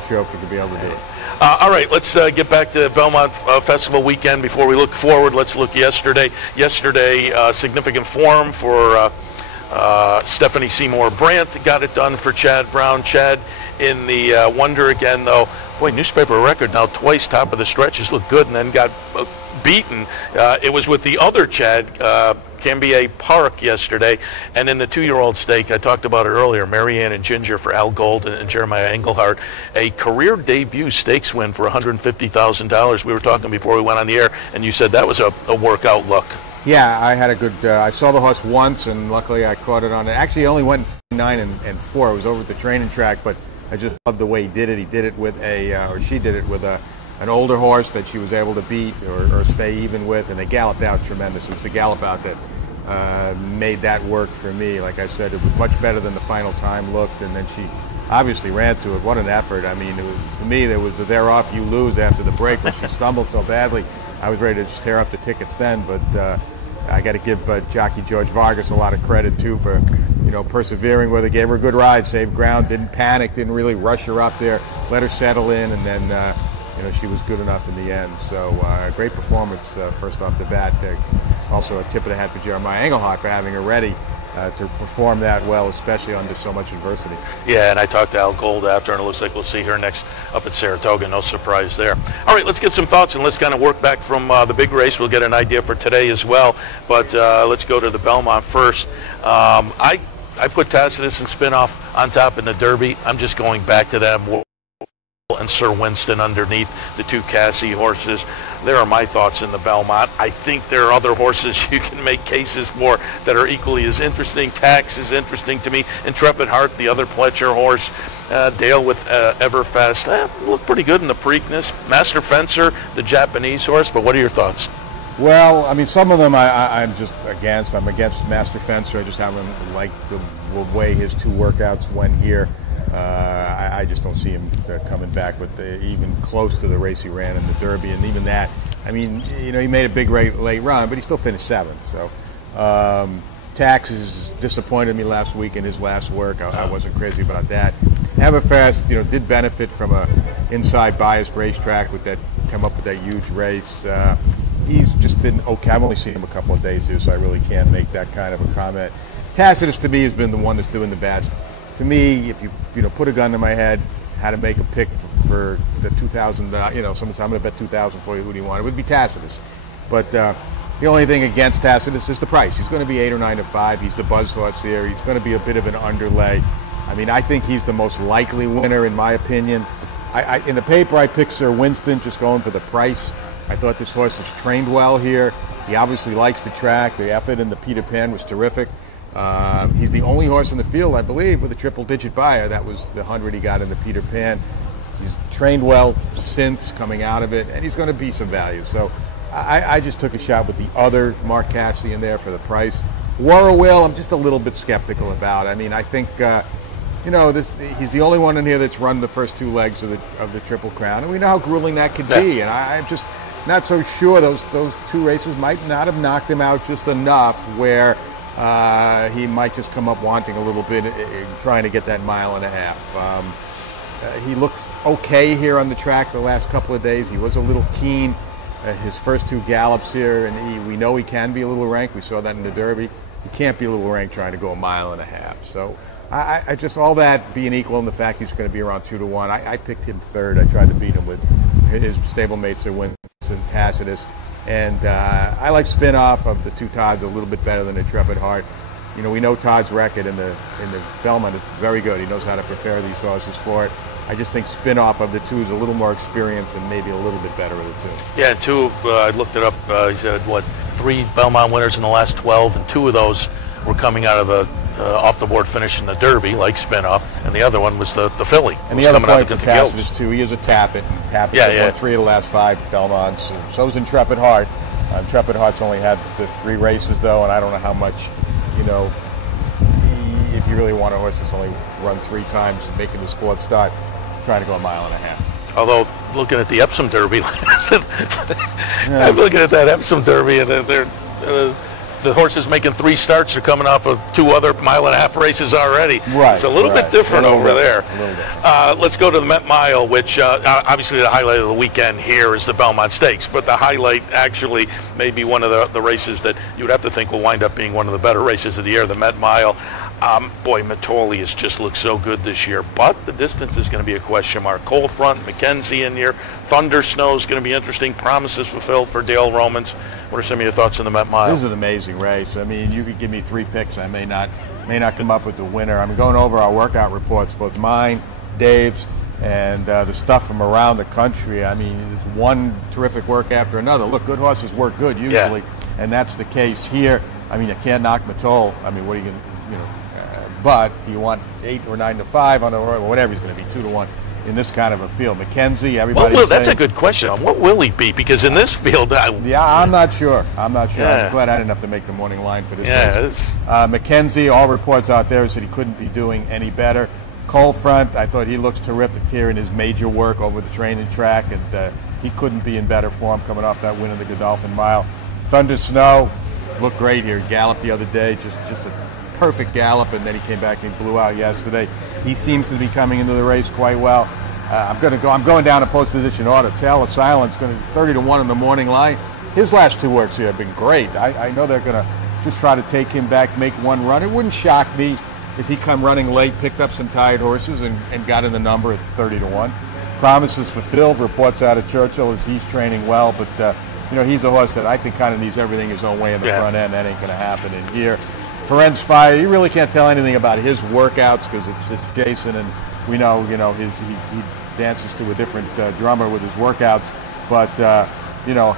sure if we could be able to do it. All right, let's get back to Belmont Festival weekend. Before we look forward, let's look yesterday. Yesterday, significant form for Stephanie Seymour Brandt. Got it done for Chad Brown. Chad in the Wonder again, though. Boy, newspaper record now, twice top of the stretches, looked good, and then got beaten. It was with the other Chad, Cambier Park yesterday, and in the 2-year-old stake, I talked about it earlier, Marianne and Ginger for Al Gold and Jeremiah Engelhardt, a career debut stakes win for $150,000. We were talking before we went on the air, and you said that was a workout look. Yeah, I had a good, I saw the horse once, and luckily I caught it on it. Actually, it only went and 4. It was over at the training track, but I just loved the way he did it. He did it with or she did it with an older horse that she was able to beat or stay even with, and they galloped out tremendous. It was the gallop out that made that work for me. Like I said, it was much better than the final time looked, and then she obviously ran to it. What an effort. I mean, to me, there was a "they're off, you lose" after the break when she stumbled so badly. I was ready to just tear up the tickets then, but I got to give jockey George Vargas a lot of credit too for, persevering with her. Gave her a good ride, saved ground, didn't panic, didn't really rush her up there, let her settle in, and then she was good enough in the end. So great performance first off the bat. Also a tip of the hat for Jeremiah Engelhardt for having her ready to perform that well, especially under so much adversity. Yeah, and I talked to Al Gold after, and it looks like we'll see her next up at Saratoga. No surprise there. All right, let's get some thoughts, and let's kind of work back from the big race. We'll get an idea for today as well, but let's go to the Belmont first. I put Tacitus and Spinoff on top in the Derby. I'm just going back to them. And Sir Winston underneath the 2 Cassie horses. There are my thoughts in the Belmont. I think there are other horses you can make cases for that are equally as interesting. Tax is interesting to me. Intrepid Heart, the other Pletcher horse. Dale with Everfast. Looked pretty good in the Preakness. Master Fencer, the Japanese horse. But what are your thoughts? Well, I mean, some of them I'm just against. I'm against Master Fencer. I just haven't liked the way his 2 workouts went here. I just don't see him coming back with even close to the race he ran in the Derby, and even that, I mean, he made a big late run, but he still finished 7th. So Tax has disappointed me last week in his last work. I wasn't crazy about that. Everfast, did benefit from a inside biased racetrack with that, come up with that huge race. He's just been okay. I've only seen him a couple of days here, so I really can't make that kind of a comment. Tacitus to me has been the one that's doing the best. To me, if you put a gun to my head, how to make a pick for the 2,000, someone said, I'm going to bet 2,000 for you. Who do you want? It would be Tacitus. But the only thing against Tacitus is the price. He's going to be 8 or 9 to 5. He's the buzz horse here. He's going to be a bit of an underlay. I mean, I think he's the most likely winner in my opinion. In the paper, I picked Sir Winston, just going for the price. I thought this horse is trained well here. He obviously likes the track. The effort in the Peter Pan was terrific. He's the only horse in the field, I believe, with a triple-digit buyer. That was the 100 he got in the Peter Pan. He's trained well since coming out of it, and he's going to be some value. So I just took a shot with the other Mark Cassie in there for the price. Warrawell, I'm just a little bit skeptical about. I mean, I think he's the only one in here that's run the first 2 legs of the Triple Crown, and we know how grueling that could be. And I'm just not so sure those 2 races might not have knocked him out just enough where he might just come up wanting a little bit, trying to get that 1.5 miles. He looked okay here on the track the last couple of days. He was a little keen. His first 2 gallops here, and we know he can be a little ranked. We saw that in the Derby. He can't be a little ranked trying to go 1.5 miles. So I just, all that being equal, and the fact he's going to be around 2 to 1, I picked him 3rd. I tried to beat him with his stablemate Sir Winston, Tacitus. And I like Spinoff of the 2 Todds a little bit better than Intrepid Heart. We know Todd's record in the Belmont is very good. He knows how to prepare these horses for it. I just think Spinoff of the 2 is a little more experienced and maybe a little bit better of the 2. Yeah, 2. I looked it up. He said 3 Belmont winners in the last 12, and 2 of those were coming out of a off the board finish in the Derby, like Spinoff, and the other one was the filly. And the other point for Tacitus too, he is a Tappet. Tappet won 3 of the last 5 Belmonts. So is Intrepid Heart. Intrepid Heart's only had the 3 races though, and I don't know how much, if you really want a horse that's only run 3 times and making his 4th start, trying to go 1.5 miles. Although, looking at the Epsom Derby, I'm looking at that Epsom Derby, and the horses making 3 starts are coming off of 2 other 1.5 mile races already. Right. It's a little bit different over there. Let's go to the Met Mile, which obviously the highlight of the weekend here is the Belmont Stakes, but the highlight actually may be one of the races that you would have to think will wind up being one of the better races of the year, the Met Mile. Boy, Matoli has just looked so good this year, but the distance is going to be a question mark. Cold Front, McKenzie in here, Thunder Snow is going to be interesting, promises fulfilled for Dale Romans. What are some of your thoughts on the Met Mile? This is an amazing race. I mean, you could give me 3 picks. I may not come up with the winner. I'm going over our workout reports, both mine, Dave's, and the stuff from around the country. I mean, it's one terrific work after another. Look, good horses work good usually, and that's the case here. I mean, you can't knock Matol. I mean, what are you going to, But if you want 8 or 9 to 5 on or whatever he's going to be, 2 to 1 in this kind of a field. McKenzie, everybody. Well, that's a good question. What will he be? Because in this field, yeah, I'm not sure. I'm not sure. Yeah. I'm glad I didn't have to make the morning line for this. Yeah, McKenzie, all reports out there said he couldn't be doing any better. Cold front, I thought he looks terrific here in his major work over the training track, and he couldn't be in better form coming off that win in the Godolphin Mile. Thunder Snow looked great here. Galloped the other day, just a perfect gallop, and then he came back and he blew out yesterday. He seems to be coming into the race quite well. I'm going down to post position order. Tail of Silence going to 30 to 1 on the morning line. His last 2 works here have been great. I know they're going to just try to take him back, make one run. It wouldn't shock me if he come running late, picked up some tired horses, and got in the number at 30 to 1. Promises fulfilled. Reports out of Churchill as he's training well, but he's a horse that I think kind of needs everything his own way in the front end. That ain't going to happen in here. Ferenz Fire, you really can't tell anything about his workouts because it's Jason, and we know, he dances to a different drummer with his workouts. But,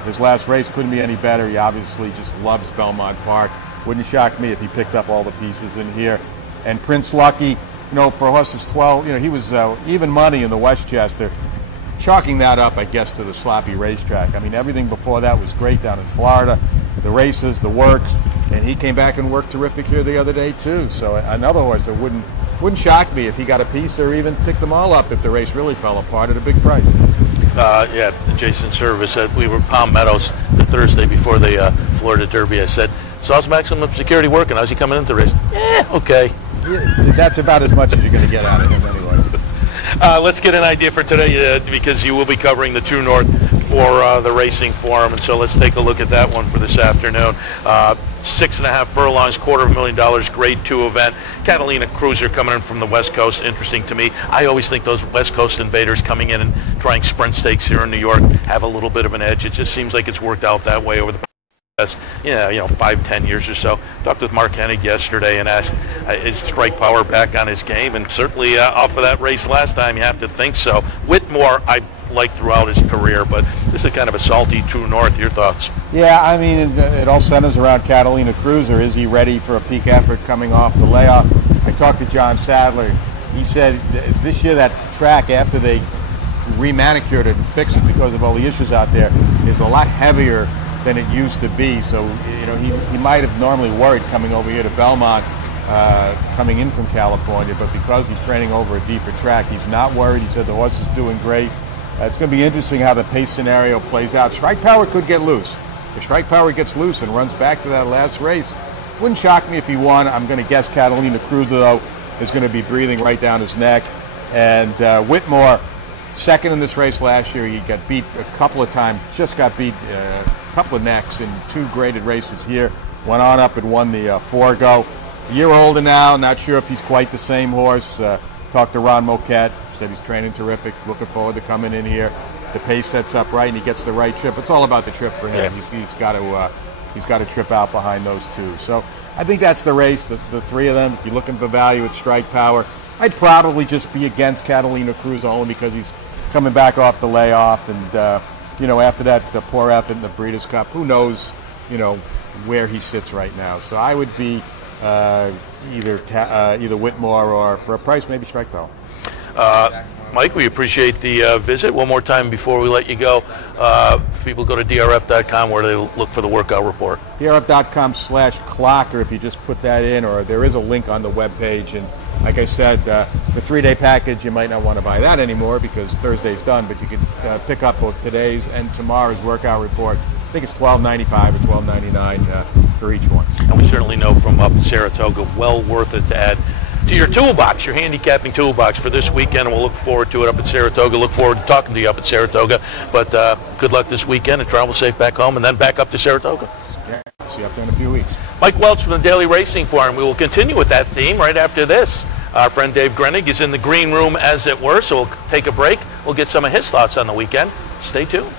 his last race couldn't be any better. He obviously just loves Belmont Park. Wouldn't shock me if he picked up all the pieces in here. And Prince Lucky, for horses 12, he was even money in the Westchester. Chalking that up, I guess, to the sloppy racetrack. I mean, everything before that was great down in Florida. The races, the works. And he came back and worked terrific here the other day too. So another horse that wouldn't shock me if he got a piece or even picked them all up if the race really fell apart at a big price. Jason Service said we were Palm Meadows the Thursday before the Florida Derby. I said, "Saw's maximum security working? How's he coming into the race?" Okay. Yeah, that's about as much as you're going to get out of him anyway. Let's get an idea for today because you will be covering the True North for the Racing Forum, and so let's take a look at that one for this afternoon. 6.5 furlongs, $250,000, Grade 2 event. Catalina Cruiser coming in from the West Coast. Interesting to me. I always think those West Coast invaders coming in and trying sprint stakes here in New York have a little bit of an edge. It just seems like it's worked out that way over the past 5-10 years or so. Talked with Mark Hennig yesterday and asked, is Strike Power back on his game? And certainly off of that race last time, you have to think so. Whitmore, I like throughout his career, but this is kind of a salty True North. Your thoughts? Yeah, I mean, it all centers around Catalina Cruiser. Is he ready for a peak effort coming off the layoff? I talked to John Sadler. He said this year that track, after they remanicured it and fixed it because of all the issues out there, is a lot heavier than it used to be. So, he might have normally worried coming over here to Belmont, coming in from California, but because he's training over a deeper track, he's not worried. He said the horse is doing great. It's going to be interesting how the pace scenario plays out. Strike Power could get loose. If Strike Power gets loose and runs back to that last race, wouldn't shock me if he won. I'm going to guess Catalina Cruiser, though, is going to be breathing right down his neck. And Whitmore, second in this race last year. He got beat a couple of times, just got beat a couple of necks in 2 graded races here. Went on up and won the Forgo. A year older now, not sure if he's quite the same horse. Talked to Ron Moquette. Said he's training terrific, looking forward to coming in here. The pace sets up right and he gets the right trip. It's all about the trip for him. Yeah. He's got to trip out behind those 2. So I think that's the race, the 3 of them. If you're looking for value at Strike Power, I'd probably just be against Catalina Cruz only because he's coming back off the layoff, and after that poor effort in the Breeders' Cup, who knows where he sits right now. So I would be either Whitmore or, for a price, maybe Strike Power. Mike, we appreciate the visit. One more time before we let you go, if people go to drf.com where they look for the workout report. drf.com/clocker if you just put that in, or there is a link on the webpage. And like I said, the 3-day package, you might not want to buy that anymore because Thursday's done, but you can pick up both today's and tomorrow's workout report. I think it's $12.95 or $12.99 for each one. And we certainly know from up Saratoga, well worth it to add to your toolbox, your handicapping toolbox for this weekend. And we'll look forward to it up at Saratoga. Look forward to talking to you up at Saratoga. But good luck this weekend and travel safe back home and then back up to Saratoga. Yeah, see you up there in a few weeks. Mike Welch from the Daily Racing Forum. We will continue with that theme right after this. Our friend Dave Grening is in the green room, as it were, so we'll take a break. We'll get some of his thoughts on the weekend. Stay tuned.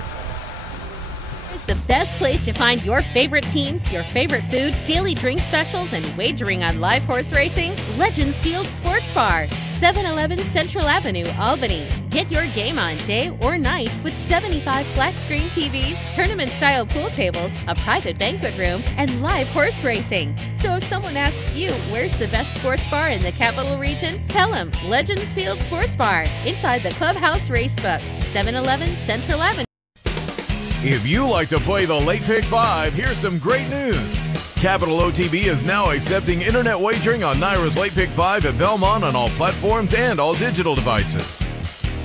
The best place to find your favorite teams, your favorite food, daily drink specials, and wagering on live horse racing? Legends Field Sports Bar, 711 Central Avenue, Albany. Get your game on day or night with 75 flat-screen TVs, tournament-style pool tables, a private banquet room, and live horse racing. So if someone asks you, where's the best sports bar in the capital region? Tell them Legends Field Sports Bar, inside the Clubhouse Racebook, 711 Central Avenue. If you like to play the Late Pick 5, here's some great news. Capital OTB is now accepting internet wagering on Nyra's Late Pick 5 at Belmont on all platforms and all digital devices.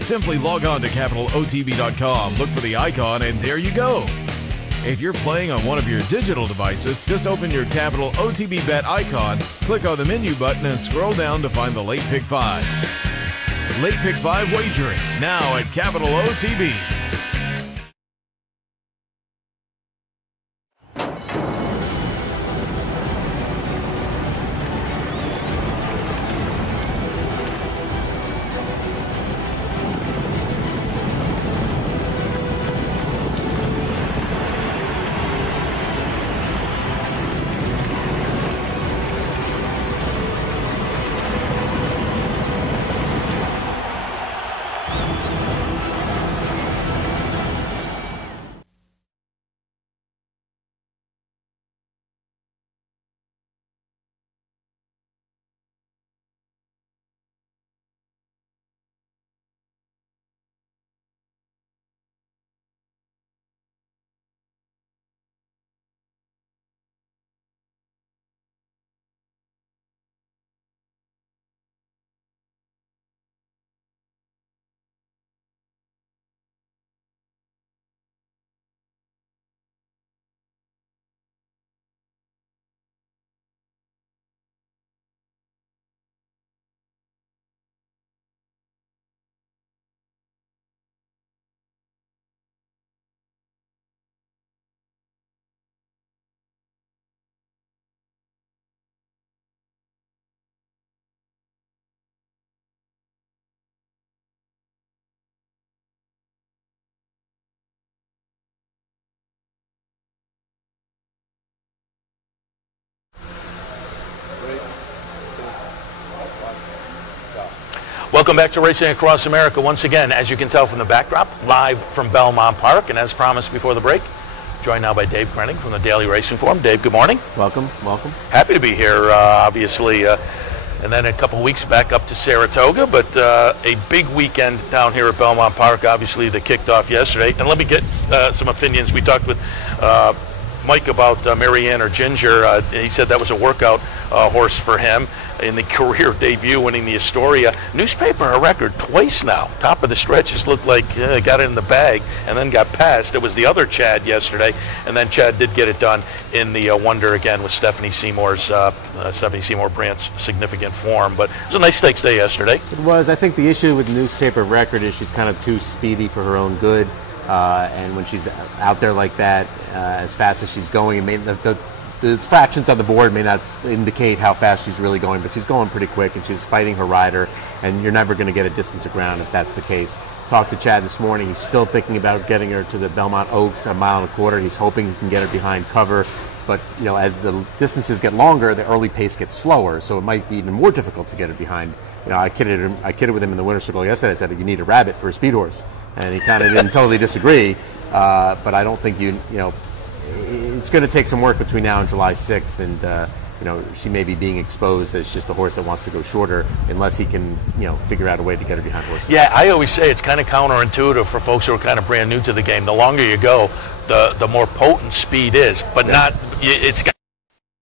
Simply log on to capitalotb.com, look for the icon, and there you go. If you're playing on one of your digital devices, just open your Capital OTB Bet icon, click on the menu button, and scroll down to find the Late Pick 5. Late Pick 5 wagering, now at Capital OTB. Welcome back to Racing Across America. Once again, as you can tell from the backdrop, live from Belmont Park, and as promised before the break, joined now by Dave Grening from the Daily Racing Forum. Dave, good morning. Welcome, welcome. Happy to be here, obviously, and then a couple weeks back up to Saratoga, but a big weekend down here at Belmont Park, obviously, that kicked off yesterday. And let me get some opinions. We talked with Mike about Marianne or Ginger. He said that was a workout horse for him in the career debut, winning the Astoria. Newspaper a record twice now. Top of the stretch, just looked like got it in the bag and then got passed. It was the other Chad yesterday, and then Chad did get it done in the Wonder again with Stephanie Seymour Brandt's significant form. But it was a nice stakes day yesterday. It was. I think the issue with newspaper record is she's kind of too speedy for her own good. And when she's out there like that, as fast as she's going, the fractions on the board may not indicate how fast she's really going, but she's going pretty quick and she's fighting her rider, and you're never going to get a distance of ground if that's the case. Talked to Chad this morning. He's still thinking about getting her to the Belmont Oaks, 1.25 miles. He's hoping he can get her behind cover. But, you know, as the distances get longer, the early pace gets slower, so it might be even more difficult to get her behind. You know, I kidded with him in the winner's circle yesterday. I said, you need a rabbit for a speed horse. And he kind of didn't totally disagree. But I don't think it's going to take some work between now and July 6th. And, she may be being exposed as just a horse that wants to go shorter unless he can, figure out a way to get her behind horses. Yeah, I always say it's kind of counterintuitive for folks who are kind of brand new to the game. The longer you go, the more potent speed is, but it's got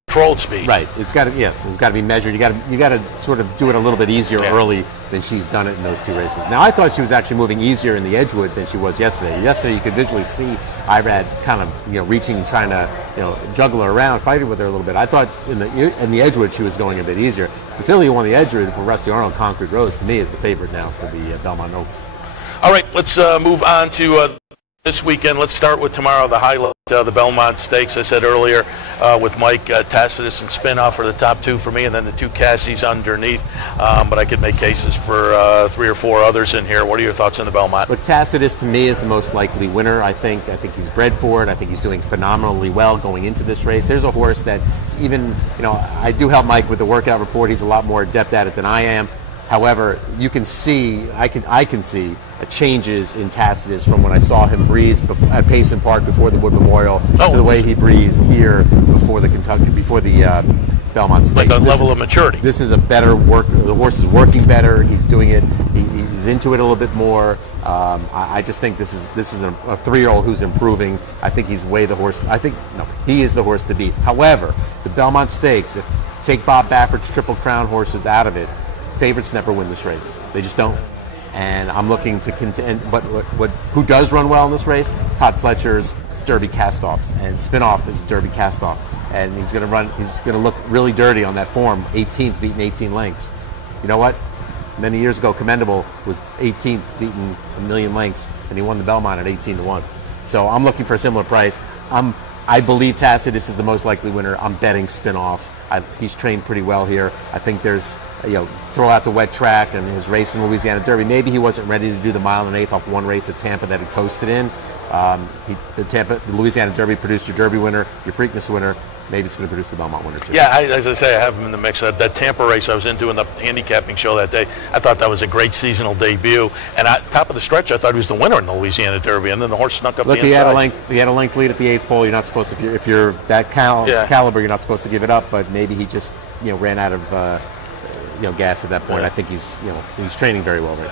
controlled speed. Right. It's got to be measured. You got to sort of do it a little bit easier early than she's done it in those two races. Now, I thought she was actually moving easier in the Edgewood than she was yesterday. Yesterday, you could visually see Irad kind of reaching, trying to juggle her around, fighting with her a little bit. I thought in the Edgewood she was going a bit easier. The filly who won the Edgewood for Rusty Arnold, Concrete Rose, to me is the favorite now for the Belmont Oaks. All right, let's move on to this weekend. Let's start with tomorrow, the highlight, the Belmont Stakes. I said earlier with Mike, Tacitus and Spinoff are the top two for me, and then the two Cassies underneath. But I could make cases for 3 or 4 others in here. What are your thoughts on the Belmont? But Tacitus, to me, is the most likely winner. I think he's bred for it. I think he's doing phenomenally well going into this race. There's a horse that even, I do help Mike with the workout report. He's a lot more adept at it than I am. However, you can see, I can see changes in Tacitus from when I saw him breeze at Payson Park before the Wood Memorial to the way he breezed here before the Belmont Stakes. Like a level of maturity. This is a better work. The horse is working better. He's doing it. He's into it a little bit more. I just think this is a 3-year-old who's improving. I think he's he is the horse to beat. However, the Belmont Stakes, if take Bob Baffert's Triple Crown horses out of it, favorites never win this race. They just don't. And I'm looking to contend. But who does run well in this race? Todd Pletcher's Derby Castoffs, and Spinoff is Derby Castoff, and he's going to run. He's going to look really dirty on that form. 18th, beating 18 lengths. You know what? Many years ago, Commendable was 18th, beating 1,000,000 lengths, and he won the Belmont at 18-1. So I'm looking for a similar price. I believe Tacitus is the most likely winner. I'm betting Spinoff. He's trained pretty well here. I think there's, throw out the wet track and his race in Louisiana Derby. Maybe he wasn't ready to do the 1 1/8 off one race at Tampa that he coasted in. The Louisiana Derby produced your Derby winner, your Preakness winner. Maybe it's going to produce the Belmont winner too. Yeah, as I say, I have him in the mix. That Tampa race I was in doing the handicapping show that day, I thought that was a great seasonal debut. And at top of the stretch, I thought he was the winner in the Louisiana Derby, and then the horse snuck up the inside. He had a length lead at the 8th pole. You're not supposed to, if you're that caliber, you're not supposed to give it up. But maybe he just ran out of gas at that point. I think he's training very well right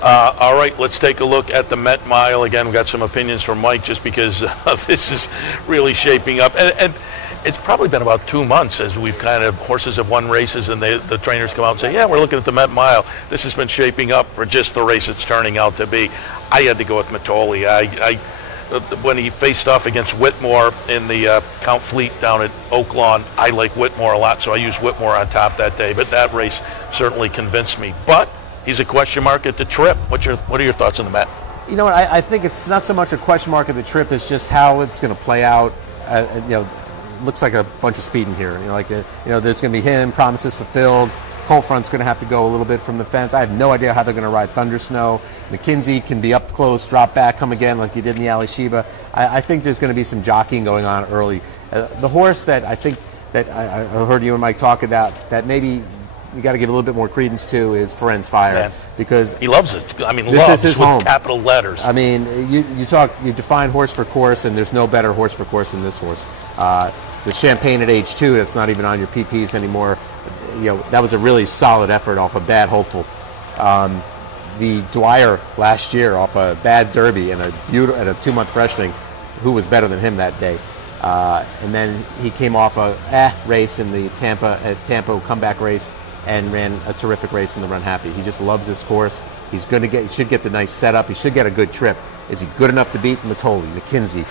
now. All right, let's take a look at the Met Mile. Again, we've got some opinions from Mike just because this is really shaping up. And it's probably been about 2 months as we've horses have won races and the trainers come out and say, yeah, we're looking at the Met Mile. This has been shaping up for just the race it's turning out to be. I had to go with Matoli. When he faced off against Whitmore in the Count Fleet down at Oaklawn, I like Whitmore a lot, so I used Whitmore on top that day. But that race certainly convinced me. But he's a question mark at the Trip. What are your thoughts on the Met? You know what? I think it's not so much a question mark at the Trip as just how it's going to play out. Looks like a bunch of speed in here. There's going to be him, promises fulfilled. Cold Front's going to have to go a little bit from the fence. I have no idea how they're going to ride Thunder Snow. McKinsey can be up close, drop back, come again like he did in the Ali Sheba. I think there's going to be some jockeying going on early. The horse that I think that I heard you and Mike talk about that maybe you got to give a little bit more credence to is Ferenz Fire, because he loves it. I mean, this loves is his with home. Capital letters. I mean, you define horse for course, and there's no better horse for course than this horse. The Champagne at age 2, that's not even on your PPs anymore. That was a really solid effort off a bad hopeful. The Dwyer last year off a bad Derby and a 2-month freshening, who was better than him that day? And then he came off a race in the Tampa comeback race and ran a terrific race in the Run Happy. He just loves this course. He should get the nice setup. He should get a good trip. Is he good enough to beat Matoli, McKinsey,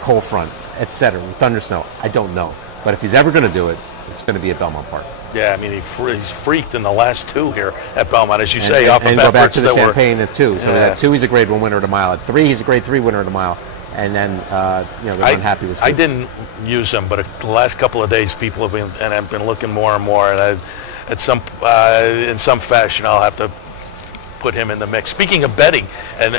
Cold Front, etc. with Thunder Snow? I don't know. But if he's ever going to do it, it's going to be at Belmont Park. Yeah, I mean, he's freaked in the last 2 here at Belmont, as you say, off of efforts. And go back to the that Champagne at 2. So at 2, he's a Grade 1 winner at a mile. At 3, he's a Grade 3 winner at a mile. And then, the Run Happy was good. I didn't use him, but the last couple of days, people have been, and I've been looking more and more, and in some fashion, I'll have to put him in the mix. Speaking of betting, and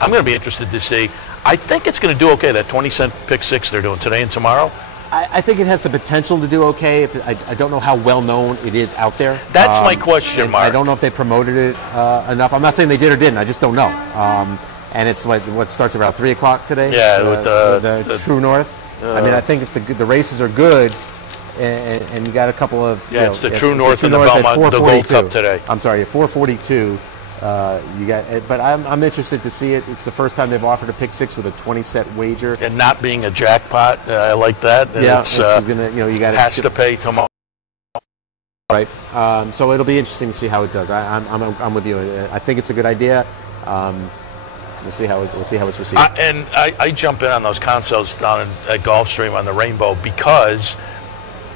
I'm going to be interested to see. I think it's going to do okay, that 20-cent pick 6 they're doing today and tomorrow. I think it has the potential to do okay. I don't know how well known it is out there. That's my question mark. I don't know if they promoted it enough. I'm not saying they did or didn't. I just don't know. And it's what starts around 3 o'clock today. Yeah, with the True North. I mean, I think if the races are good, and you got a couple of it's the True North and the Belmont, the Gold Cup today. I'm sorry, at 4:42. You got, but I'm interested to see it. It's the first time they've offered a pick 6 with a 20-set wager, and not being a jackpot. I like that. And yeah, it's gonna, you got has to pay tomorrow. Right. So it'll be interesting to see how it does. I'm with you. I think it's a good idea. We'll see how it's received. And I jump in on those consoles down at Gulfstream on the Rainbow because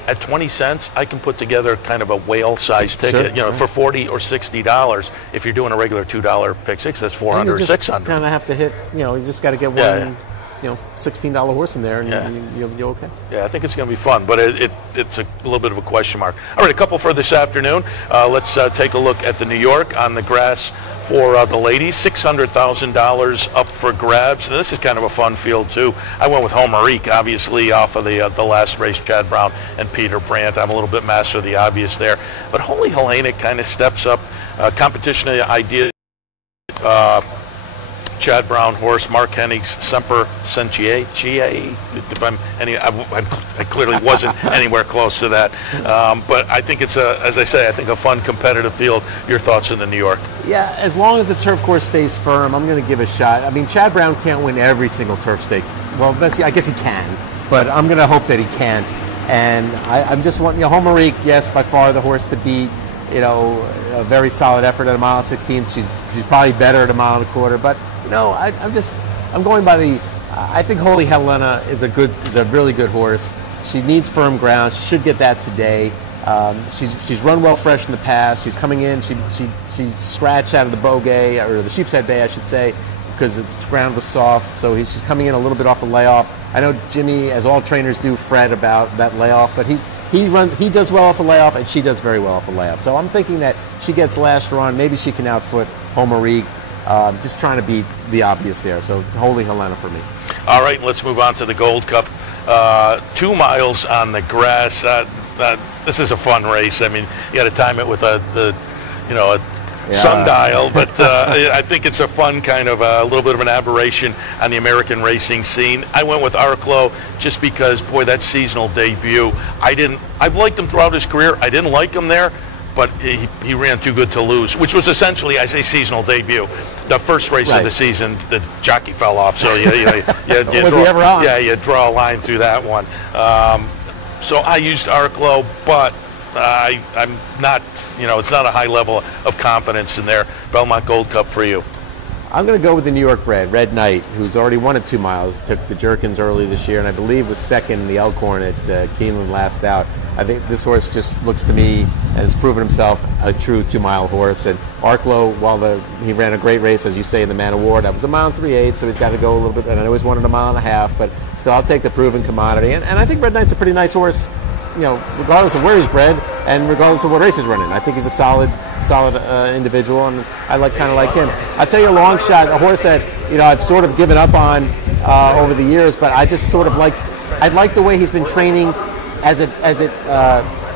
at 20 cents, I can put together kind of a whale-sized ticket. Sure. For $40 or $60. If you're doing a regular $2 pick 6, that's $400 or $600. Kind of have to hit. You just got to get one. $16 horse in there, and you'll be okay. Yeah, I think it's going to be fun, but it's a little bit of a question mark. All right, a couple for this afternoon. Let's take a look at the New York on the grass for the ladies. $600,000 up for grabs. And this is kind of a fun field, too. I went with Homerique, obviously, off of the last race, Chad Brown and Peter Brandt. I'm a little bit master of the obvious there. But Holy Hellenic kind of steps up. Competition idea. Chad Brown horse, Mark Hennig's Semper Sentier. If I clearly wasn't anywhere close to that. But I think it's as I say, I think a fun competitive field. Your thoughts in the New York? Yeah, as long as the turf course stays firm, I'm going to give a shot. I mean, Chad Brown can't win every single turf stake. Well, I guess he can, but I'm going to hope that he can't. And I'm just wanting, Homerique, yes, by far the horse to beat. A very solid effort at a mile 16. She's probably better at a mile and a quarter, but I'm going by the. I think Holy Helena is a really good horse. She needs firm ground. She should get that today. She's run well fresh in the past. She's coming in. She scratched out of the bogey, or the sheep's head day, I should say, because the ground was soft. So she's coming in a little bit off the layoff. I know Jimmy, as all trainers do, fret about that layoff, but he does well off a layoff, and she does very well off a layoff. So I'm thinking that she gets last run. Maybe she can outfoot Homerique. Just trying to beat the obvious there. So Holy Helena for me. All right, let's move on to the Gold Cup. 2 miles on the grass. This is a fun race. I mean, you got to time it with a sundial, but I think it's a fun kind of a little bit of an aberration on the American racing scene. I went with Arclo just because, boy, that seasonal debut. I've liked him throughout his career. I didn't like him there, but he ran too good to lose, which was essentially, I say, seasonal debut. The first race of the season, the jockey fell off, so you was he ever on? Yeah, you draw a line through that one. So I used Arclo, but I'm not, it's not a high level of confidence in there. Belmont Gold Cup for you. I'm going to go with the New York bred, Red Knight, who's already won at 2 miles. Took the Jerkins early this year, and I believe was second in the Elkhorn at Keeneland last out. I think this horse just looks to me, and has proven himself a true 2-mile horse. And Arclo, while he ran a great race, as you say, in the Man Award, that was a mile and 3/8, so he's got to go a little bit. And I always wanted a mile and a half, but still, I'll take the proven commodity. And I think Red Knight's a pretty nice horse, regardless of where he's bred and regardless of what race he's running. I think he's a solid individual, and I kind of like him. I'll tell you a long shot, a horse that I've sort of given up on over the years, but I just sort of I like the way he's been training as it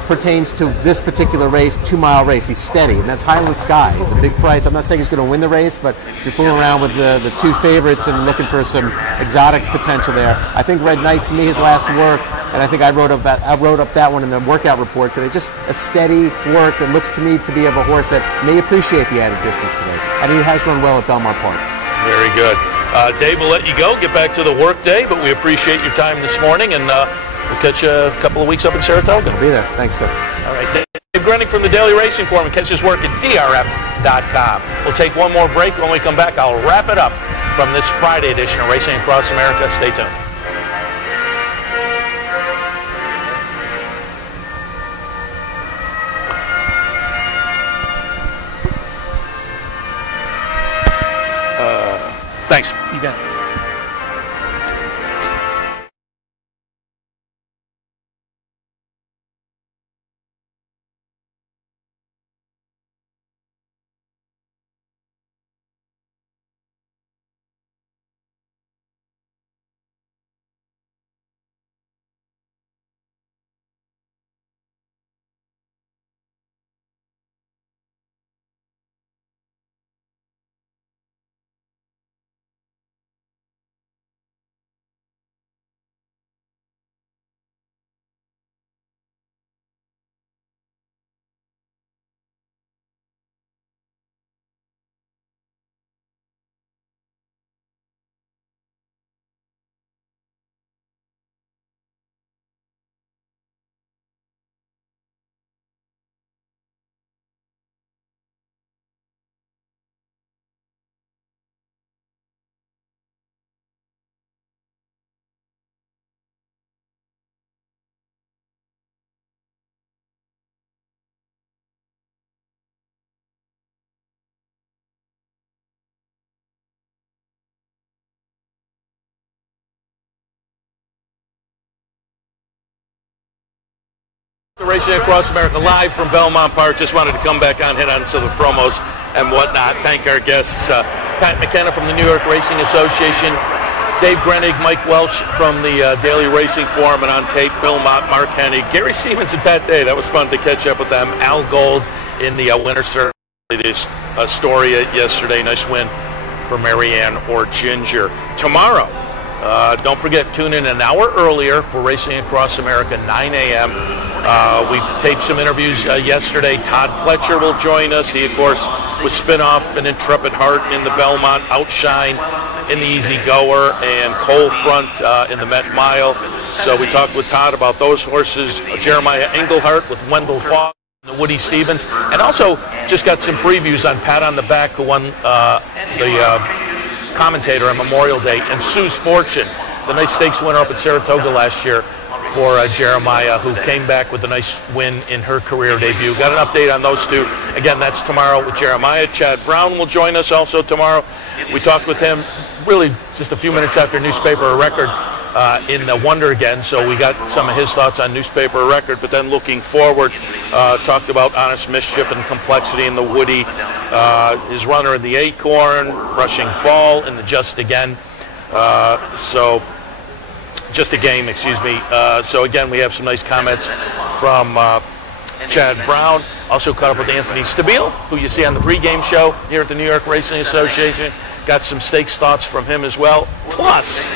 pertains to this particular race, 2-mile race. He's steady, and that's Highland Sky. He's a big price. I'm not saying he's going to win the race, but if you're fooling around with the 2 favorites and looking for some exotic potential there, I think Red Knight, to me, his last work, and I think I wrote up that one in the workout report today. Just a steady work that looks to me to be of a horse that may appreciate the added distance today. And he has run well at Belmont Park. Very good. Dave, we'll let you go. Get back to the work day, but we appreciate your time this morning, and we'll catch you a couple of weeks up in Saratoga. I'll be there. Thanks, sir. All right. Dave Grening from the Daily Racing Forum. Catch his work at drf.com. We'll take one more break. When we come back, I'll wrap it up from this Friday edition of Racing Across America. Stay tuned. Thanks. You got it. Racing Across America live from Belmont Park. Just wanted to come back on, hit on some of the promos and whatnot. Thank our guests, Pat McKenna from the New York Racing Association, Dave Grening, Mike Welsch from the Daily Racing Forum, and on tape, Bill Mott, Mark Hennig, Gary Stevens, and Pat Day. That was fun to catch up with them. Al Gold in the winner circle. This Astoria yesterday. Nice win for Marianne or Ginger. Tomorrow, don't forget, tune in an hour earlier for Racing Across America, 9 a.m. We taped some interviews yesterday. Todd Pletcher will join us. He, of course, was spin-off an Intrepid Heart in the Belmont, Outshine in the Easy Goer, and Coal Front in the Met Mile. So we talked with Todd about those horses. Jeremiah Englehart with Wendell Fogg, the Woody Stevens, and also just got some previews on Pat on the Back, who won the commentator on Memorial Day, and Sue's Fortune, the nice stakes winner up at Saratoga last year for Jeremiah, who came back with a nice win in her career debut. Got an update on those two. Again, that's tomorrow with Jeremiah. Chad Brown will join us also tomorrow. We talked with him really just a few minutes after Newspaper Record in the Wonder again, so we got some of his thoughts on Newspaper Record, but then looking forward, talked about Honest Mischief and Complexity in the Woody, his runner in the Acorn, Rushing Fall in the Just Again. Just a Game, excuse me. So again, we have some nice comments from Chad Brown. Also caught up with Anthony Stabile, who you see on the pregame show here at the New York Racing Association. Got some stakes thoughts from him as well. Plus,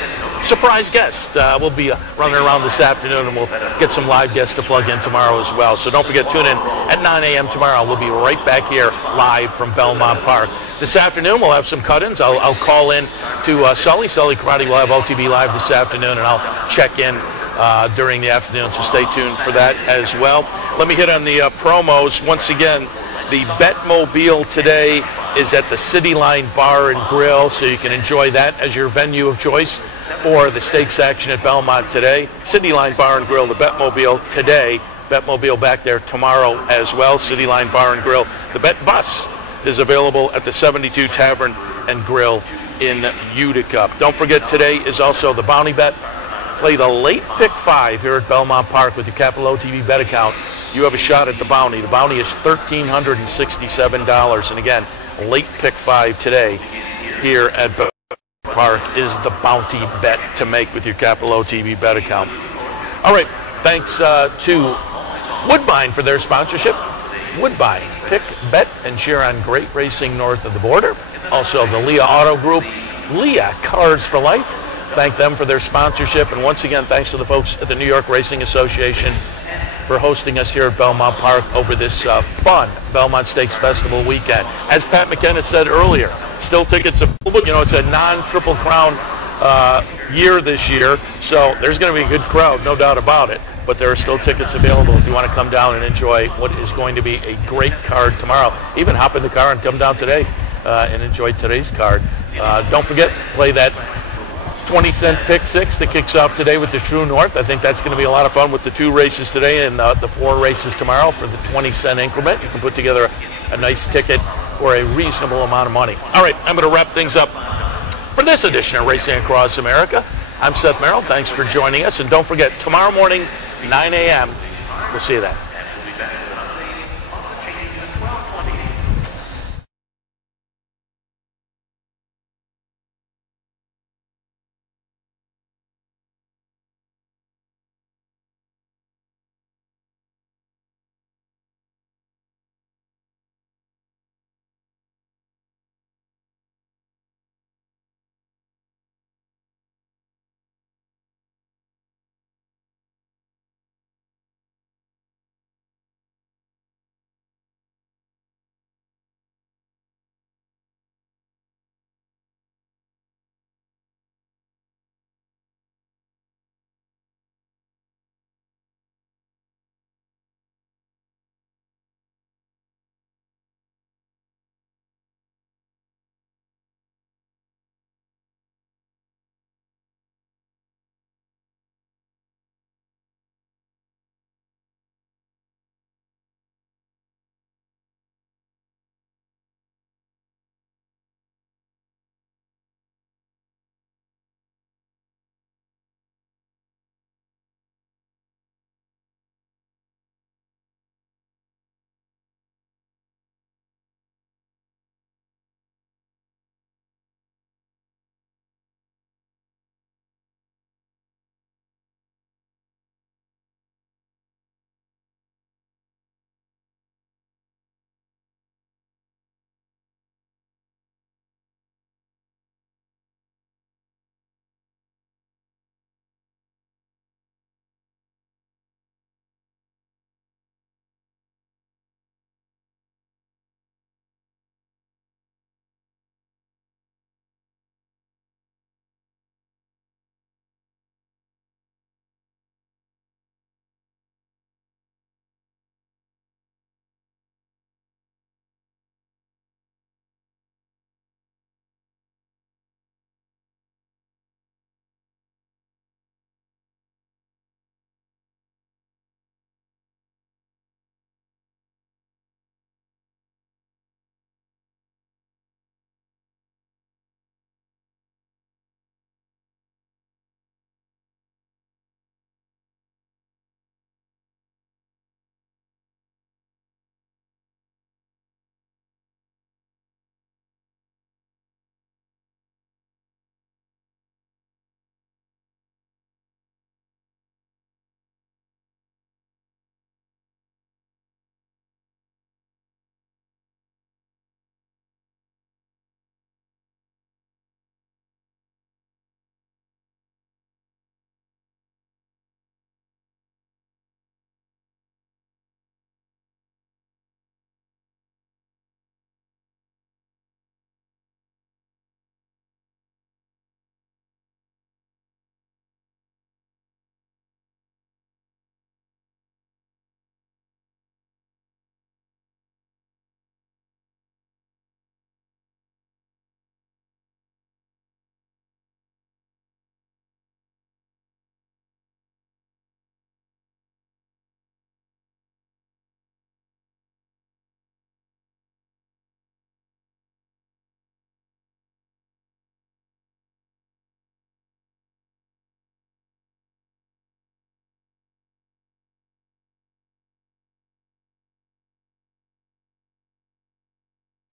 surprise guest. We'll be running around this afternoon, and we'll get some live guests to plug in tomorrow as well. So don't forget, tune in at 9 a.m. tomorrow. We'll be right back here live from Belmont Park. This afternoon, we'll have some cut-ins. I'll call in to Sully. Sully Karate will have OTB Live this afternoon, and I'll check in during the afternoon, so stay tuned for that as well. Let me hit on the promos. Once again, the Betmobile today is at the City Line Bar and Grill, so you can enjoy that as your venue of choice for the stakes action at Belmont today. City Line Bar and Grill, the Betmobile today. Betmobile back there tomorrow as well. City Line Bar and Grill. The Bet Bus is available at the 72 Tavern and Grill in Utica. Don't forget, today is also the Bounty Bet. Play the late pick 5 here at Belmont Park with your Capital OTB bet account. You have a shot at the Bounty. The Bounty is $1,367. And again, late pick 5 today here at Belmont Park is the Bounty bet to make with your Capital OTB bet account. All right, thanks to Woodbine for their sponsorship. Woodbine, pick, bet, and cheer on great racing north of the border. Also, the Leah Auto Group, Leah Cars for Life. Thank them for their sponsorship. And once again, thanks to the folks at the New York Racing Association for hosting us here at Belmont Park over this fun Belmont Stakes Festival weekend. As Pat McKenna said earlier, still tickets available. You know, it's a non-Triple Crown year this year, so there's going to be a good crowd, no doubt about it. But there are still tickets available if you want to come down and enjoy what is going to be a great card tomorrow. Even hop in the car and come down today and enjoy today's card. Don't forget, play that 20-cent pick 6 that kicks off today with the True North. I think that's going to be a lot of fun with the 2 races today and the 4 races tomorrow for the 20-cent increment. You can put together a nice ticket for a reasonable amount of money. All right, I'm going to wrap things up for this edition of Racing Across America. I'm Seth Merrow. Thanks for joining us. And don't forget, tomorrow morning, 9 a.m., we'll see you then.